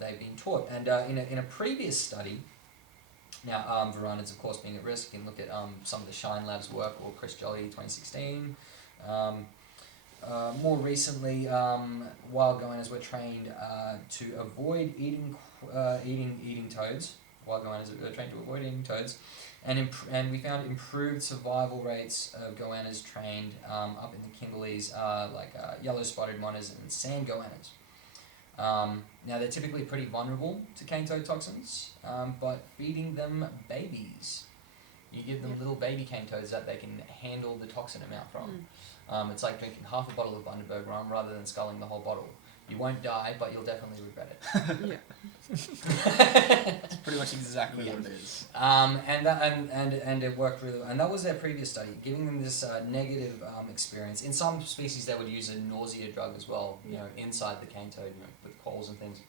they've been taught. And in a previous study. Now, Varanids, of course, being at risk. You can look at some of the Shine Labs work, or Chris Jolly, 2016. More recently, wild goannas were trained to avoid eating toads. Wild goannas were trained to avoid eating toads, and we found improved survival rates of goannas trained up in the Kimberleys, like yellow spotted monitors and sand goannas. Now they're typically pretty vulnerable to cane toad toxins, but feeding them babies, you give them little baby cane toads that they can handle the toxin amount from. It's like drinking half a bottle of Bundaberg rum rather than sculling the whole bottle. You won't die, but you'll definitely regret it. It's pretty much exactly what it is. And it worked really well. And that was their previous study, giving them this negative experience. In some species, they would use a nausea drug as well, inside the cane toad, with quolls and things.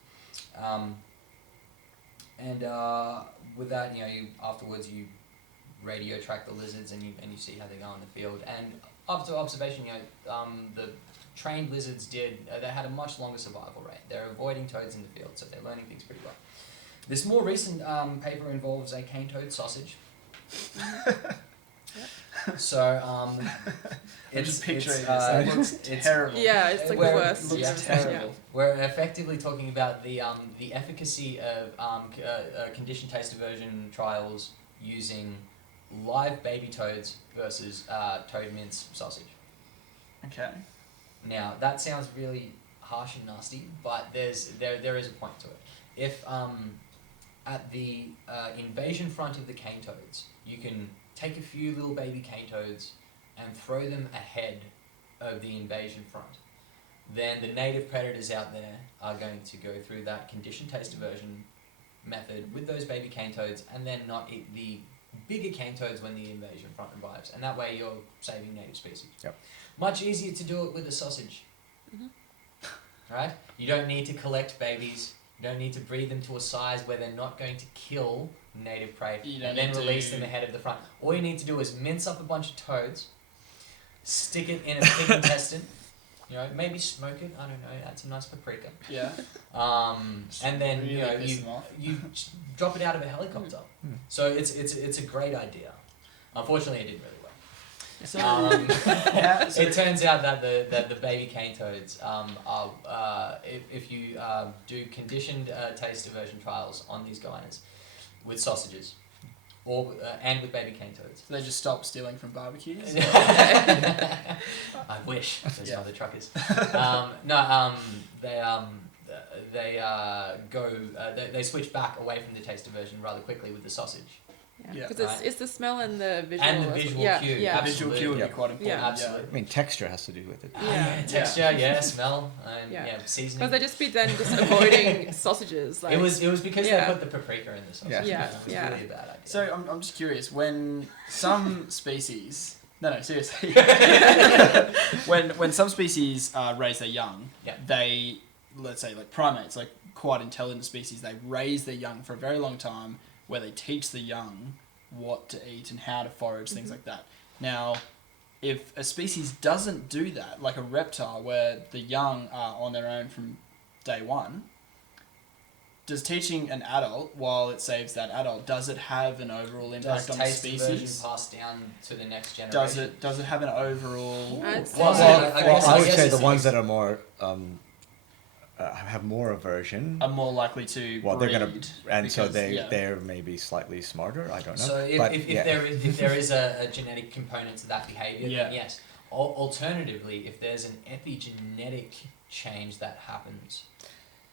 With that, afterwards you radio track the lizards and you see how they go in the field. And after observation, the trained lizards they had a much longer survival rate. They're avoiding toads in the field, so they're learning things pretty well. This more recent paper involves a cane toad sausage. So it's picturing this. It looks terrible. Yeah, it's like the worst. It looks terrible. Yeah. We're effectively talking about the efficacy of conditioned taste aversion trials using live baby toads versus toad mince sausage. Okay. Now that sounds really harsh and nasty, but there is a point to it. If at the invasion front of the cane toads, you can take a few little baby cane toads and throw them ahead of the invasion front, then the native predators out there are going to go through that conditioned taste aversion method with those baby cane toads and then not eat the bigger cane toads when the invasion front arrives. And that way you're saving native species. Yep. Much easier to do it with a sausage. Right? You don't need to collect babies. You don't need to breed them to a size where they're not going to kill native prey and then release them ahead of the front. All you need to do is mince up a bunch of toads, stick it in a pig intestine, maybe smoke it, I don't know, add some nice paprika. Yeah. And then really you drop it out of a helicopter. So it's a great idea. Unfortunately, it didn't really work. It turns out that the baby cane toads if you do conditioned taste aversion trials on these guys with sausages, or and with baby cane toads. So they just stop stealing from barbecues? I wish. Those mother truckers. They switch back away from the taste aversion rather quickly with the sausage. Yeah, because it's the smell and the visual. And the visual cue. Yeah. Visual cue would be quite important. Yeah. Absolutely. I mean, texture has to do with it. Texture, smell, and seasoning. Because they just be then just avoiding sausages. Like, it was because they put the paprika in the sausage. Yeah. It was really a bad idea. So I'm just curious, when some species... No, seriously. when some species raise their young, they, let's say like primates, like quite intelligent species, they raise their young for a very long time where they teach the young what to eat and how to forage, things like that. Now, if a species doesn't do that, like a reptile where the young are on their own from day one, does teaching an adult, while it saves that adult, does it have an overall impact on the species? Passed down to the next generation? Does it have an overall... I would say the ones that are more... have more aversion are more likely to breed, they're gonna, and because, so they're maybe slightly smarter. I don't know. So if there is a genetic component to that behavior, then yes. Alternatively, if there's an epigenetic change that happens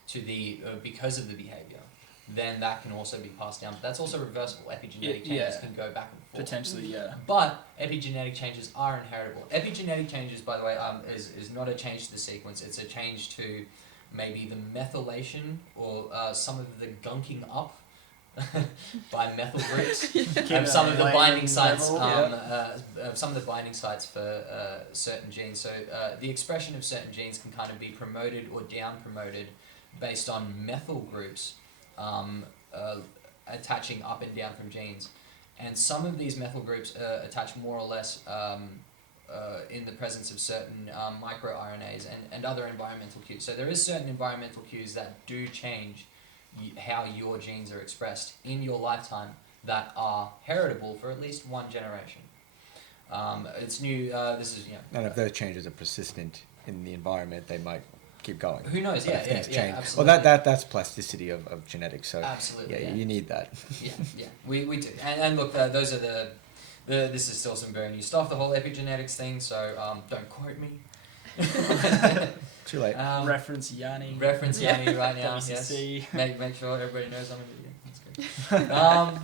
to the because of the behavior, then that can also be passed down. But that's also reversible. Epigenetic changes can go back and forth. Potentially, yeah. But epigenetic changes are inheritable. Epigenetic changes, by the way, is not a change to the sequence. It's a change to maybe the methylation or some of the gunking up by methyl groups of some of the binding sites some of the binding sites for certain genes. So the expression of certain genes can kind of be promoted or down promoted based on methyl groups attaching up and down from genes. And some of these methyl groups attach more or less in the presence of certain microRNAs and other environmental cues. So there is certain environmental cues that do change how your genes are expressed in your lifetime that are heritable for at least one generation. It's new. This is And if those changes are persistent in the environment, they might keep going. Who knows? But if things change. Absolutely. Well, that's plasticity of genetics. So absolutely, you need that. We do. And look, those are this is still some very new stuff, the whole epigenetics thing, so don't quote me. Too late. Reference Yanni. Reference Yanni right now, WCC. Yes. Make sure everybody knows I'm an idiot. That's good.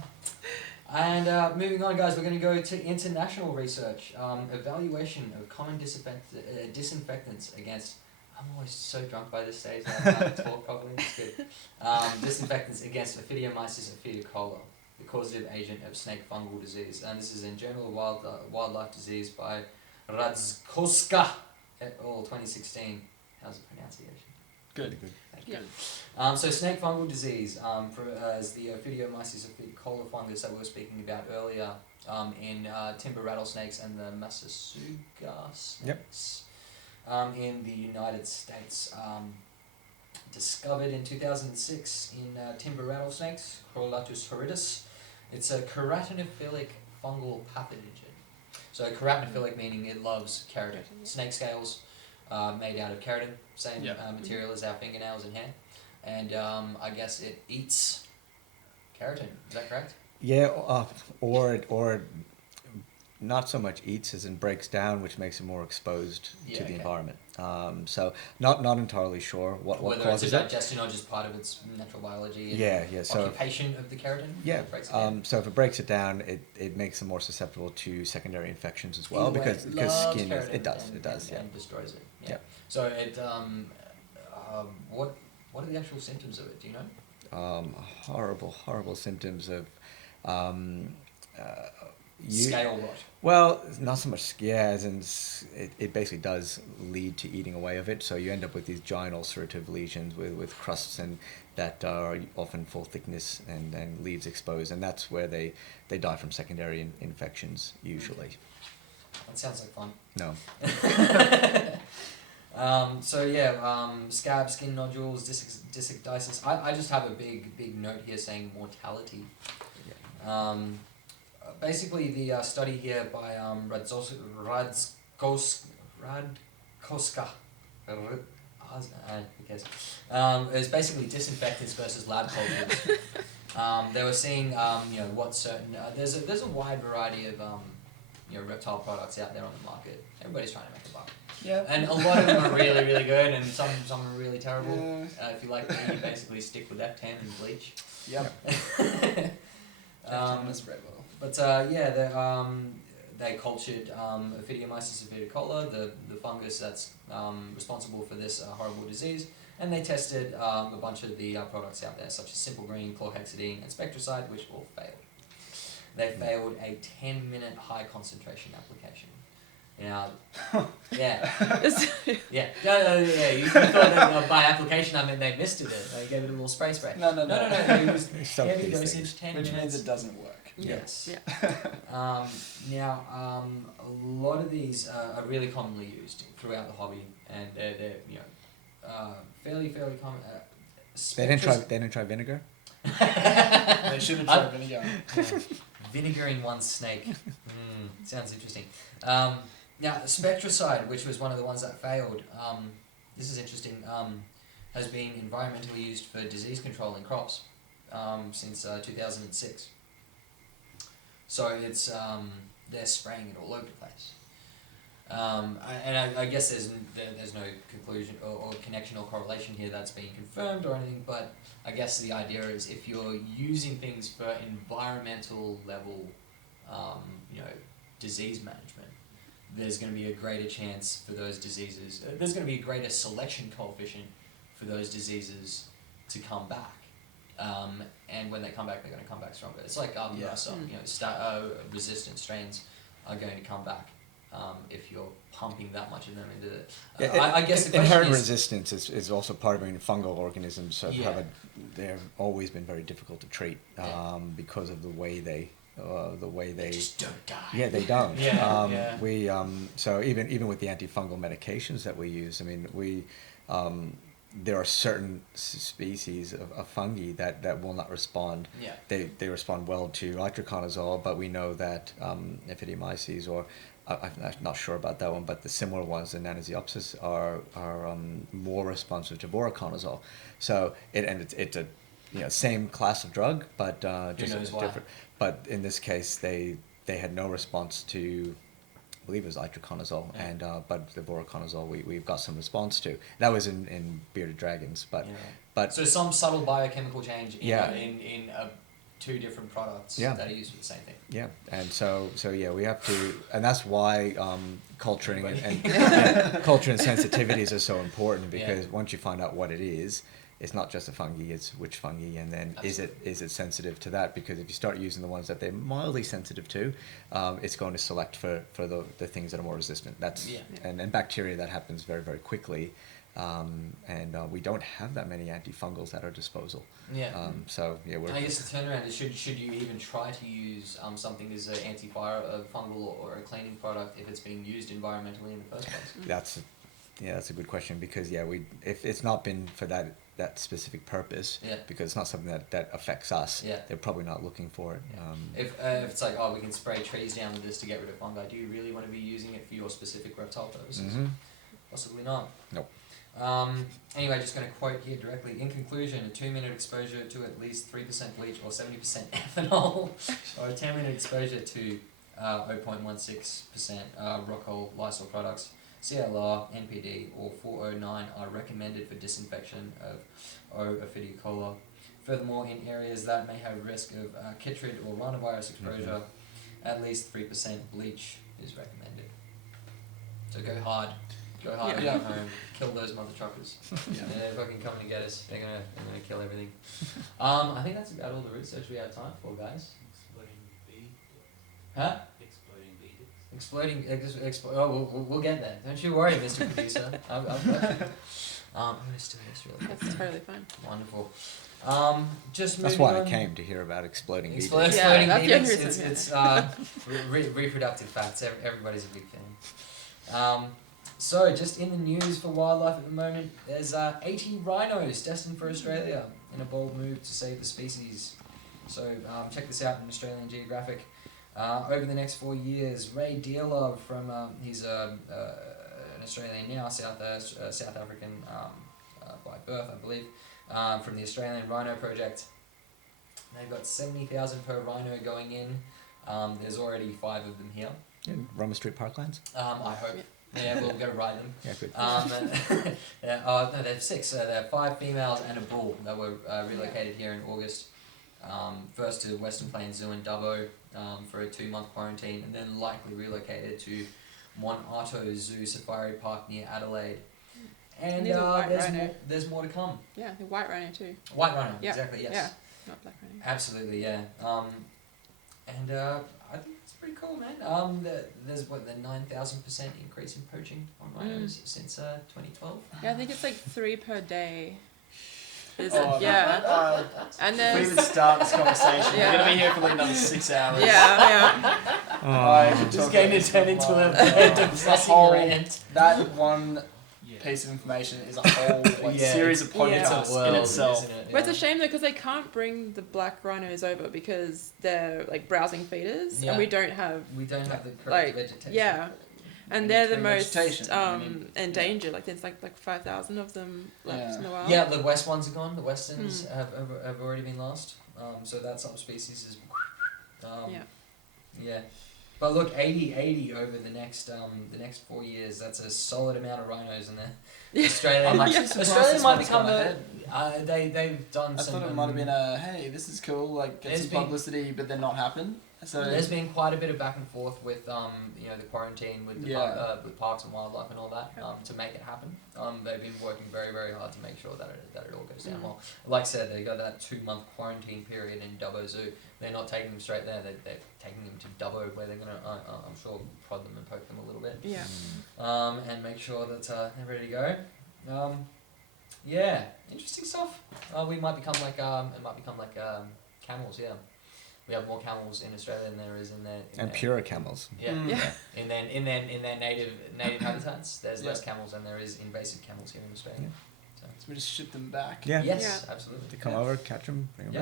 And moving on, guys, we're going to go to international research. Evaluation of common disinfectants against... I'm always so drunk by this stage that I can't talk properly. It's good. Disinfectants against Ophidiomyces ophidicola, the causative agent of snake fungal disease. And this is in Journal of Wildlife Disease by Radzkowska et al. 2016. How's the pronunciation? Good. Thank you. So snake fungal disease as the Ophidiomyces ophidicola fungus that we were speaking about earlier in timber rattlesnakes and the Massasauga snakes in the United States. Discovered in 2006 in timber rattlesnakes, Corolatus horridus. It's a keratinophilic fungal pathogen. So keratinophilic meaning it loves keratin. Snake scales made out of keratin, same material as our fingernails and hair. And I guess it eats keratin. Is that correct? Yeah, or not so much eats as in breaks down, which makes it more exposed to the environment. So not entirely sure what whether causes it's a digestion or just part of its natural biology and occupation of the keratin. So if it breaks it down, it makes them more susceptible to secondary infections as well, because skin it does and destroys it. Yeah. So it what are the actual symptoms of it? Do you know? Horrible symptoms of scale rot. Well, not so much as in it basically does lead to eating away of it. So you end up with these giant ulcerative lesions with crusts and that are often full thickness and leaves exposed, and that's where they die from secondary infections usually. That sounds like fun. No. Scab, skin nodules, discectitis. I just have a big note here saying mortality. basically the study here by Radkoska. Is basically disinfectants versus lab cultures. They were seeing, what certain there's a wide variety of reptile products out there on the market. Everybody's trying to make a buck. Yeah. And a lot of them are really, really good, and some are really terrible. If you like me, you basically stick with F10 and bleach. Yep. They cultured Ophidiomyces viticola, the fungus that's responsible for this horrible disease, and they tested a bunch of the products out there, such as Simple Green, chlorhexidine, and Spectricide, which all failed. They failed a 10-minute high concentration application. Now, yeah. You thought that by application I meant they misted it. They gave it a little spray. No. It was heavy dosage, 10 Which minutes. means it doesn't work. Yes. Yeah. A lot of these are really commonly used throughout the hobby, and they're fairly common. They didn't try vinegar. They should have tried vinegar. Vinegar in one snake. Sounds interesting. Now, Spectricide, which was one of the ones that failed, this is interesting, has been environmentally used for disease control in crops since 2006. So it's they're spraying it all over the place. I guess there's no conclusion or connection or correlation here that's been confirmed or anything, but I guess the idea is if you're using things for environmental level, disease management, there's going to be a greater chance for those diseases. There's going to be a greater selection coefficient for those diseases to come back. And when they come back, they're going to come back stronger. It's like resistant strains are going to come back if you're pumping that much of them into it. I guess the inherent question resistance is also part of being fungal organisms. So they've always been very difficult to treat because of the way they just don't die. Yeah, they don't. We so even with the antifungal medications that we use, I mean there are certain species of fungi that will not respond. They respond well to itraconazole, but we know that Ophidiomyces, or I'm not sure about that one, but the similar ones, the Nanoziopsis, are more responsive to voriconazole. So it's a same class of drug, but just different. But in this case, they had no response to, I believe it was itraconazole, and but the voriconazole we've got some response to. That was in bearded dragons, but so some subtle biochemical change in two different products that are used for the same thing. Yeah, and so we have to, and that's why culturing and culture and sensitivities are so important, because once you find out what it is, it's not just a fungi, it's which fungi, and then is it sensitive to that? Because if you start using the ones that they're mildly sensitive to, it's going to select for the things that are more resistant. And bacteria, that happens very, very quickly, and we don't have that many antifungals at our disposal. I guess the turnaround is should you even try to use something as an antifungal or a cleaning product if it's being used environmentally in the first place? That's a good question, because if it's not been for that specific purpose, because it's not something that affects us, they're probably not looking for it. If it's like, we can spray trees down with this to get rid of fungi, do you really want to be using it for your specific reptile purposes? Mm-hmm. Possibly not. Nope. Anyway, just going to quote here directly. In conclusion, a 2-minute exposure to at least 3% bleach or 70% ethanol, or a 10-minute exposure to 0.16% Rockall Lysol products, CLR, NPD, or 409 are recommended for disinfection of O. Ophidicola. Furthermore, in areas that may have risk of chytrid or rhinovirus exposure, at least 3% bleach is recommended. So go hard at home, kill those mother truckers. They're fucking coming to get us. They're gonna kill everything. I think that's about all the research we have time for, guys. Huh? Exploding. We'll get there. Don't you worry, Mr. Producer. I've got you. I'm gonna steal this really quick. That's totally fine. Wonderful. That's why I came to hear about exploding beetles. Exploding beetles. It's reproductive facts. Everybody's a big fan. So, just in the news for wildlife at the moment, there's 80 rhinos destined for Australia in a bold move to save the species. So, check this out in Australian Geographic. Over the next 4 years, Ray Dealer from he's an Australian now, South African by birth, I believe, from the Australian Rhino Project. They've got 70,000 per rhino going in. There's already 5 of them here. In Roma Street Parklands? I hope. Yeah, we'll go ride them. Yeah, good. No, they have 6. They have 5 females and a bull that were relocated here in August. First to Western Plains Zoo in Dubbo for a 2-month quarantine, and then likely relocated to Monotto Zoo Safari Park near Adelaide. And there's more to come. Yeah, the white rhino too. White rhino, exactly, yes. Yeah, not black rhino. Absolutely, yeah. And I think it's pretty cool, man. There's the 9,000% increase in poaching on rhinos since 2012. Yeah, I think it's like 3 per day. And If then we would start this conversation, we're going to be here for like another 6 hours. Just going to turn into a depressing rant. That one piece of information is a whole series of podcasts in itself. But it's a shame though, because they can't bring the black rhinos over because they're like browsing feeders, and we don't have the correct vegetation. Yeah. And they're the most endangered. Like there's like 5,000 of them left in the wild. Yeah, the west ones are gone. The westerns have already been lost. So that subspecies is. Yeah. But look, 80 over the next 4 years. That's a solid amount of rhinos in there. Australia might become they've done. I thought it might have been hey, this is cool. Like get some publicity, but then not happen. So there's been quite a bit of back and forth with the quarantine with the with Parks and Wildlife and all that to make it happen. They've been working very, very hard to make sure that it all goes down well. Like I said, they got that 2-month quarantine period in Dubbo Zoo. They're not taking them straight there. They're taking them to Dubbo where they're gonna I'm sure prod them and poke them a little bit. Yeah. And make sure that they're ready to go. Interesting stuff. We might become like camels. Yeah. We have more camels in Australia than there is in their purer camels. Yeah. In their native habitats, there's less camels than there is invasive camels here in Australia. So we just ship them back. Yeah. Yes, absolutely. They come over, catch them, bring them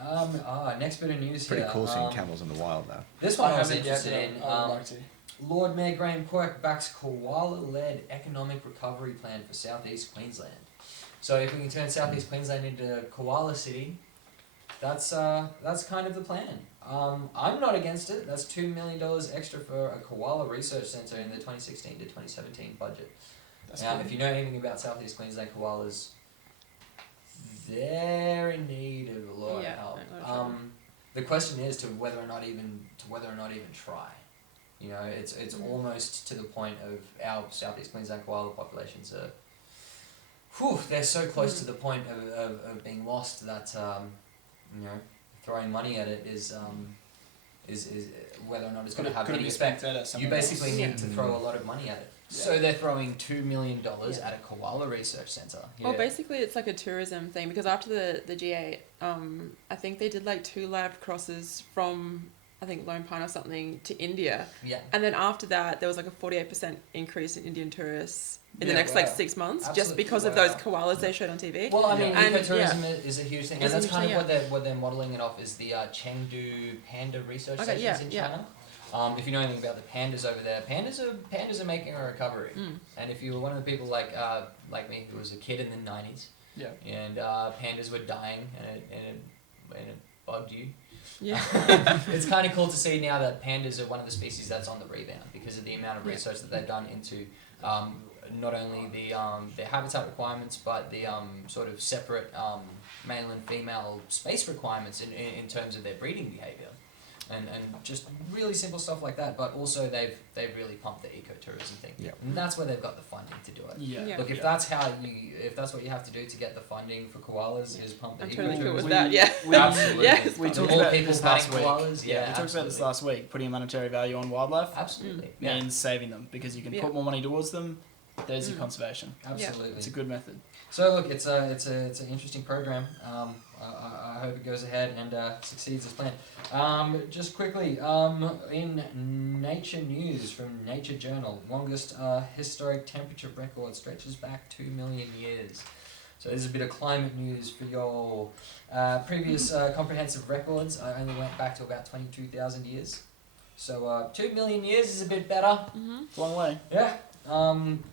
back. Next bit of news Pretty here. cool seeing camels in the wild though. This one I was interested in. I'd like to. Lord Mayor Graham Quirk backs koala-led economic recovery plan for South East Queensland. So if we can turn South East Queensland into Koala City, that's kind of the plan. I'm not against it. That's $2 million extra for a koala research centre in the 2016 to 2017 budget. Now, if you know anything about South East Queensland koalas, they're in need of a lot of help. The question is to whether or not even try. You know, it's almost to the point of our South East Queensland koala populations are. They're so close to the point of being lost that throwing money at it is whether or not it's going to have any effect. You basically need to throw a lot of money at it. Yeah. So they're throwing $2 million at a koala research centre. Well, basically it's like a tourism thing because after the G8, I think they did like 2 lab crosses from Lone Pine or something to India. Yeah. And then after that, there was like a 48% increase in Indian tourists in the next 6 months, just because of those koalas they showed on TV. Well, I mean, ecotourism is a huge thing, and that's kind of what they're modelling it off is the Chengdu panda research stations in China. If you know anything about the pandas over there, pandas are making a recovery. And if you were one of the people like me who was a kid in the 90s, and pandas were dying, and it bugged you. Yeah, it's kind of cool to see now that pandas are one of the species that's on the rebound because of the amount of research that they've done into not only their habitat requirements but the sort of separate male and female space requirements in terms of their breeding behaviour. And just really simple stuff like that, but also they've really pumped the ecotourism thing, and that's where they've got the funding to do it. Look, if that's what you have to do to get the funding for koalas is pump the ecotourism. Totally cool with that. Absolutely. We talked about this last week. We talked about this last week. Putting a monetary value on wildlife means saving them because you can put more money towards them. There's your conservation. Absolutely, it's a good method. So look, it's an interesting program. I hope it goes ahead and succeeds as planned. Just quickly, in Nature News from Nature Journal, longest historic temperature record stretches back 2 million years. So this is a bit of climate news for your previous comprehensive records. I only went back to about 22,000 years. So 2 million years is a bit better. Mm-hmm. It's a long way. Yeah.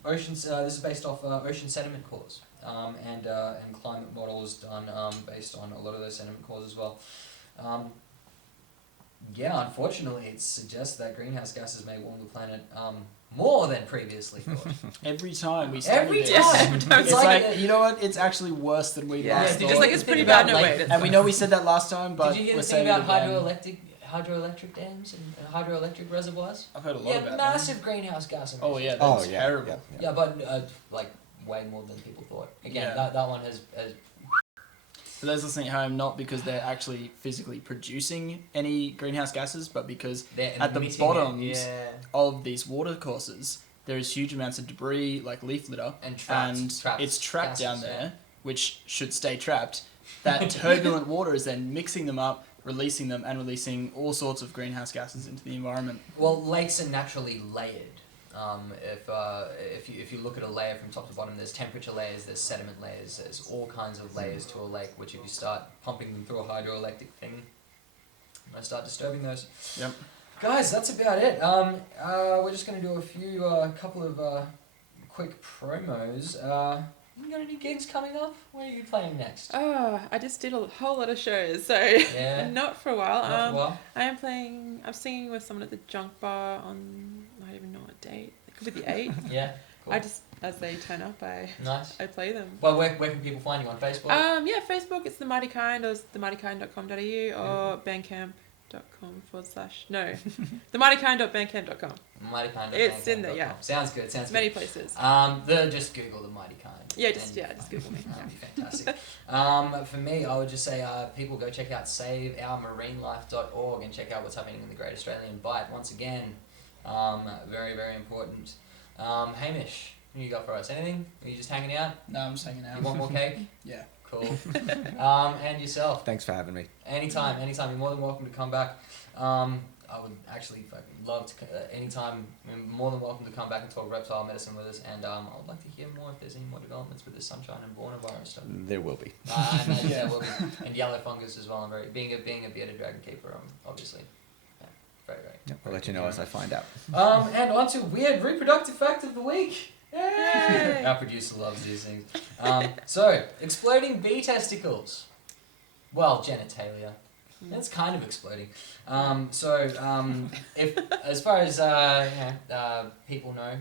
Oceans. This is based off ocean sediment cores and climate models done based on a lot of those sediment cores as well. Yeah, unfortunately, it suggests that greenhouse gases may warm the planet more than previously thought. Every time we study Every this, time. it's like, you know what? It's actually worse than we last did thought. you Like, it's pretty bad, no way. And we know we said that last time, but did you hear we're the thing saying about it again. hydroelectric dams and hydroelectric reservoirs? I've heard a lot Yeah, about massive greenhouse gas emissions. Oh yeah, that's yeah, terrible. Yeah, but like way more than people thought. Again, Yeah. that one has For those listening at home, not because they're actually physically producing any greenhouse gases, but because they're at the emitting bottoms it, of these water courses, there is huge amounts of debris, like leaf litter, and it's trapped gases, down there, which should stay trapped. That turbulent water is then mixing them up, releasing them, and releasing all sorts of greenhouse gases into the environment. Well, lakes are naturally layered. If you look at a layer from top to bottom, there's temperature layers, there's sediment layers, there's all kinds of layers to a lake, which if you start pumping them through a hydroelectric thing, you might start disturbing those. Yep. Guys, that's about it. We're just going to do a couple of quick promos. You got any gigs coming up? Where are you playing next? Oh, I just did a whole lot of shows, so Yeah. not for a while. Not for a while? I'm singing with someone at the Junk Bar on, I don't even know what date. It could be the 8th. Yeah. Cool. As they turn up, Nice. I play them. Well, where can people find you on Facebook? Yeah, Facebook, it's The Mighty Kind, or it's themightykind.com.au, or bandcamp.com/. No, themightykind.bandcamp.com. It's in there, yeah. Sounds good. Many places. Just Google The Mighty Kind. Yeah, just Google me. That'd be fantastic. For me, I would just say people go check out saveourmarinelife.org and check out what's happening in the Great Australian Bight. Once again, very, very important. Hamish, what you got for us? Anything? Are you just hanging out? No, I'm just hanging out. You want more cake? Yeah. Cool. And yourself? Thanks for having me. Anytime. You're more than welcome to come back. I would actually fucking love to, anytime, you're more than welcome to come back and talk reptile medicine with us, and I would like to hear more if there's any more developments with the sunshine and bornavirus stuff. There will be. I imagine there will be. And yellow fungus as well. I'm being a bearded dragon keeper, obviously. Yeah, very, very. Yep, I'll let you know as I find out. And on to weird reproductive fact of the week. Yay! Our producer loves these things. So, exploding bee testicles. Well, genitalia. It's kind of exploding. If as far as people know,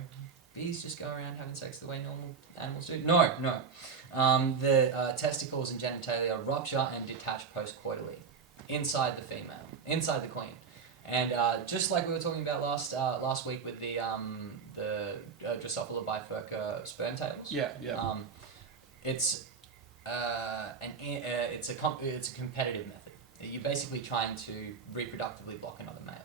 bees just go around having sex the way normal animals do. No. The testicles and genitalia rupture and detach postcoitally inside the female, inside the queen. And just like we were talking about last week with the Drosophila bifurca sperm tails. Yeah. It's a competitive method. You're basically trying to reproductively block another male.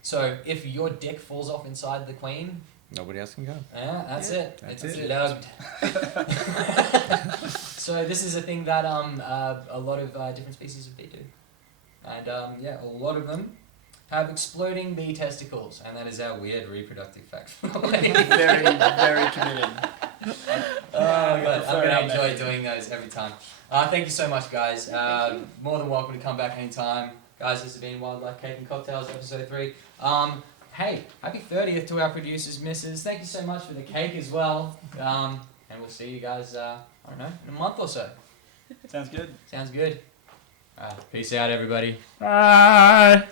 So if your dick falls off inside the queen, Nobody else can go. yeah, that's it. That's it's it. lugged. So this is a thing that a lot of different species of bee do, and a lot of them have exploding bee testicles, and that is our weird reproductive fact. Very, very committed. I'm gonna enjoy doing those every time. Thank you so much, guys. More than welcome to come back anytime. Guys, this has been Wildlife Cake and Cocktails, episode 3. Hey, happy 30th to our producers, Mrs. Thank you so much for the cake as well. And we'll see you guys, I don't know, in a month or so. Sounds good. Sounds good. Peace out, everybody. Bye.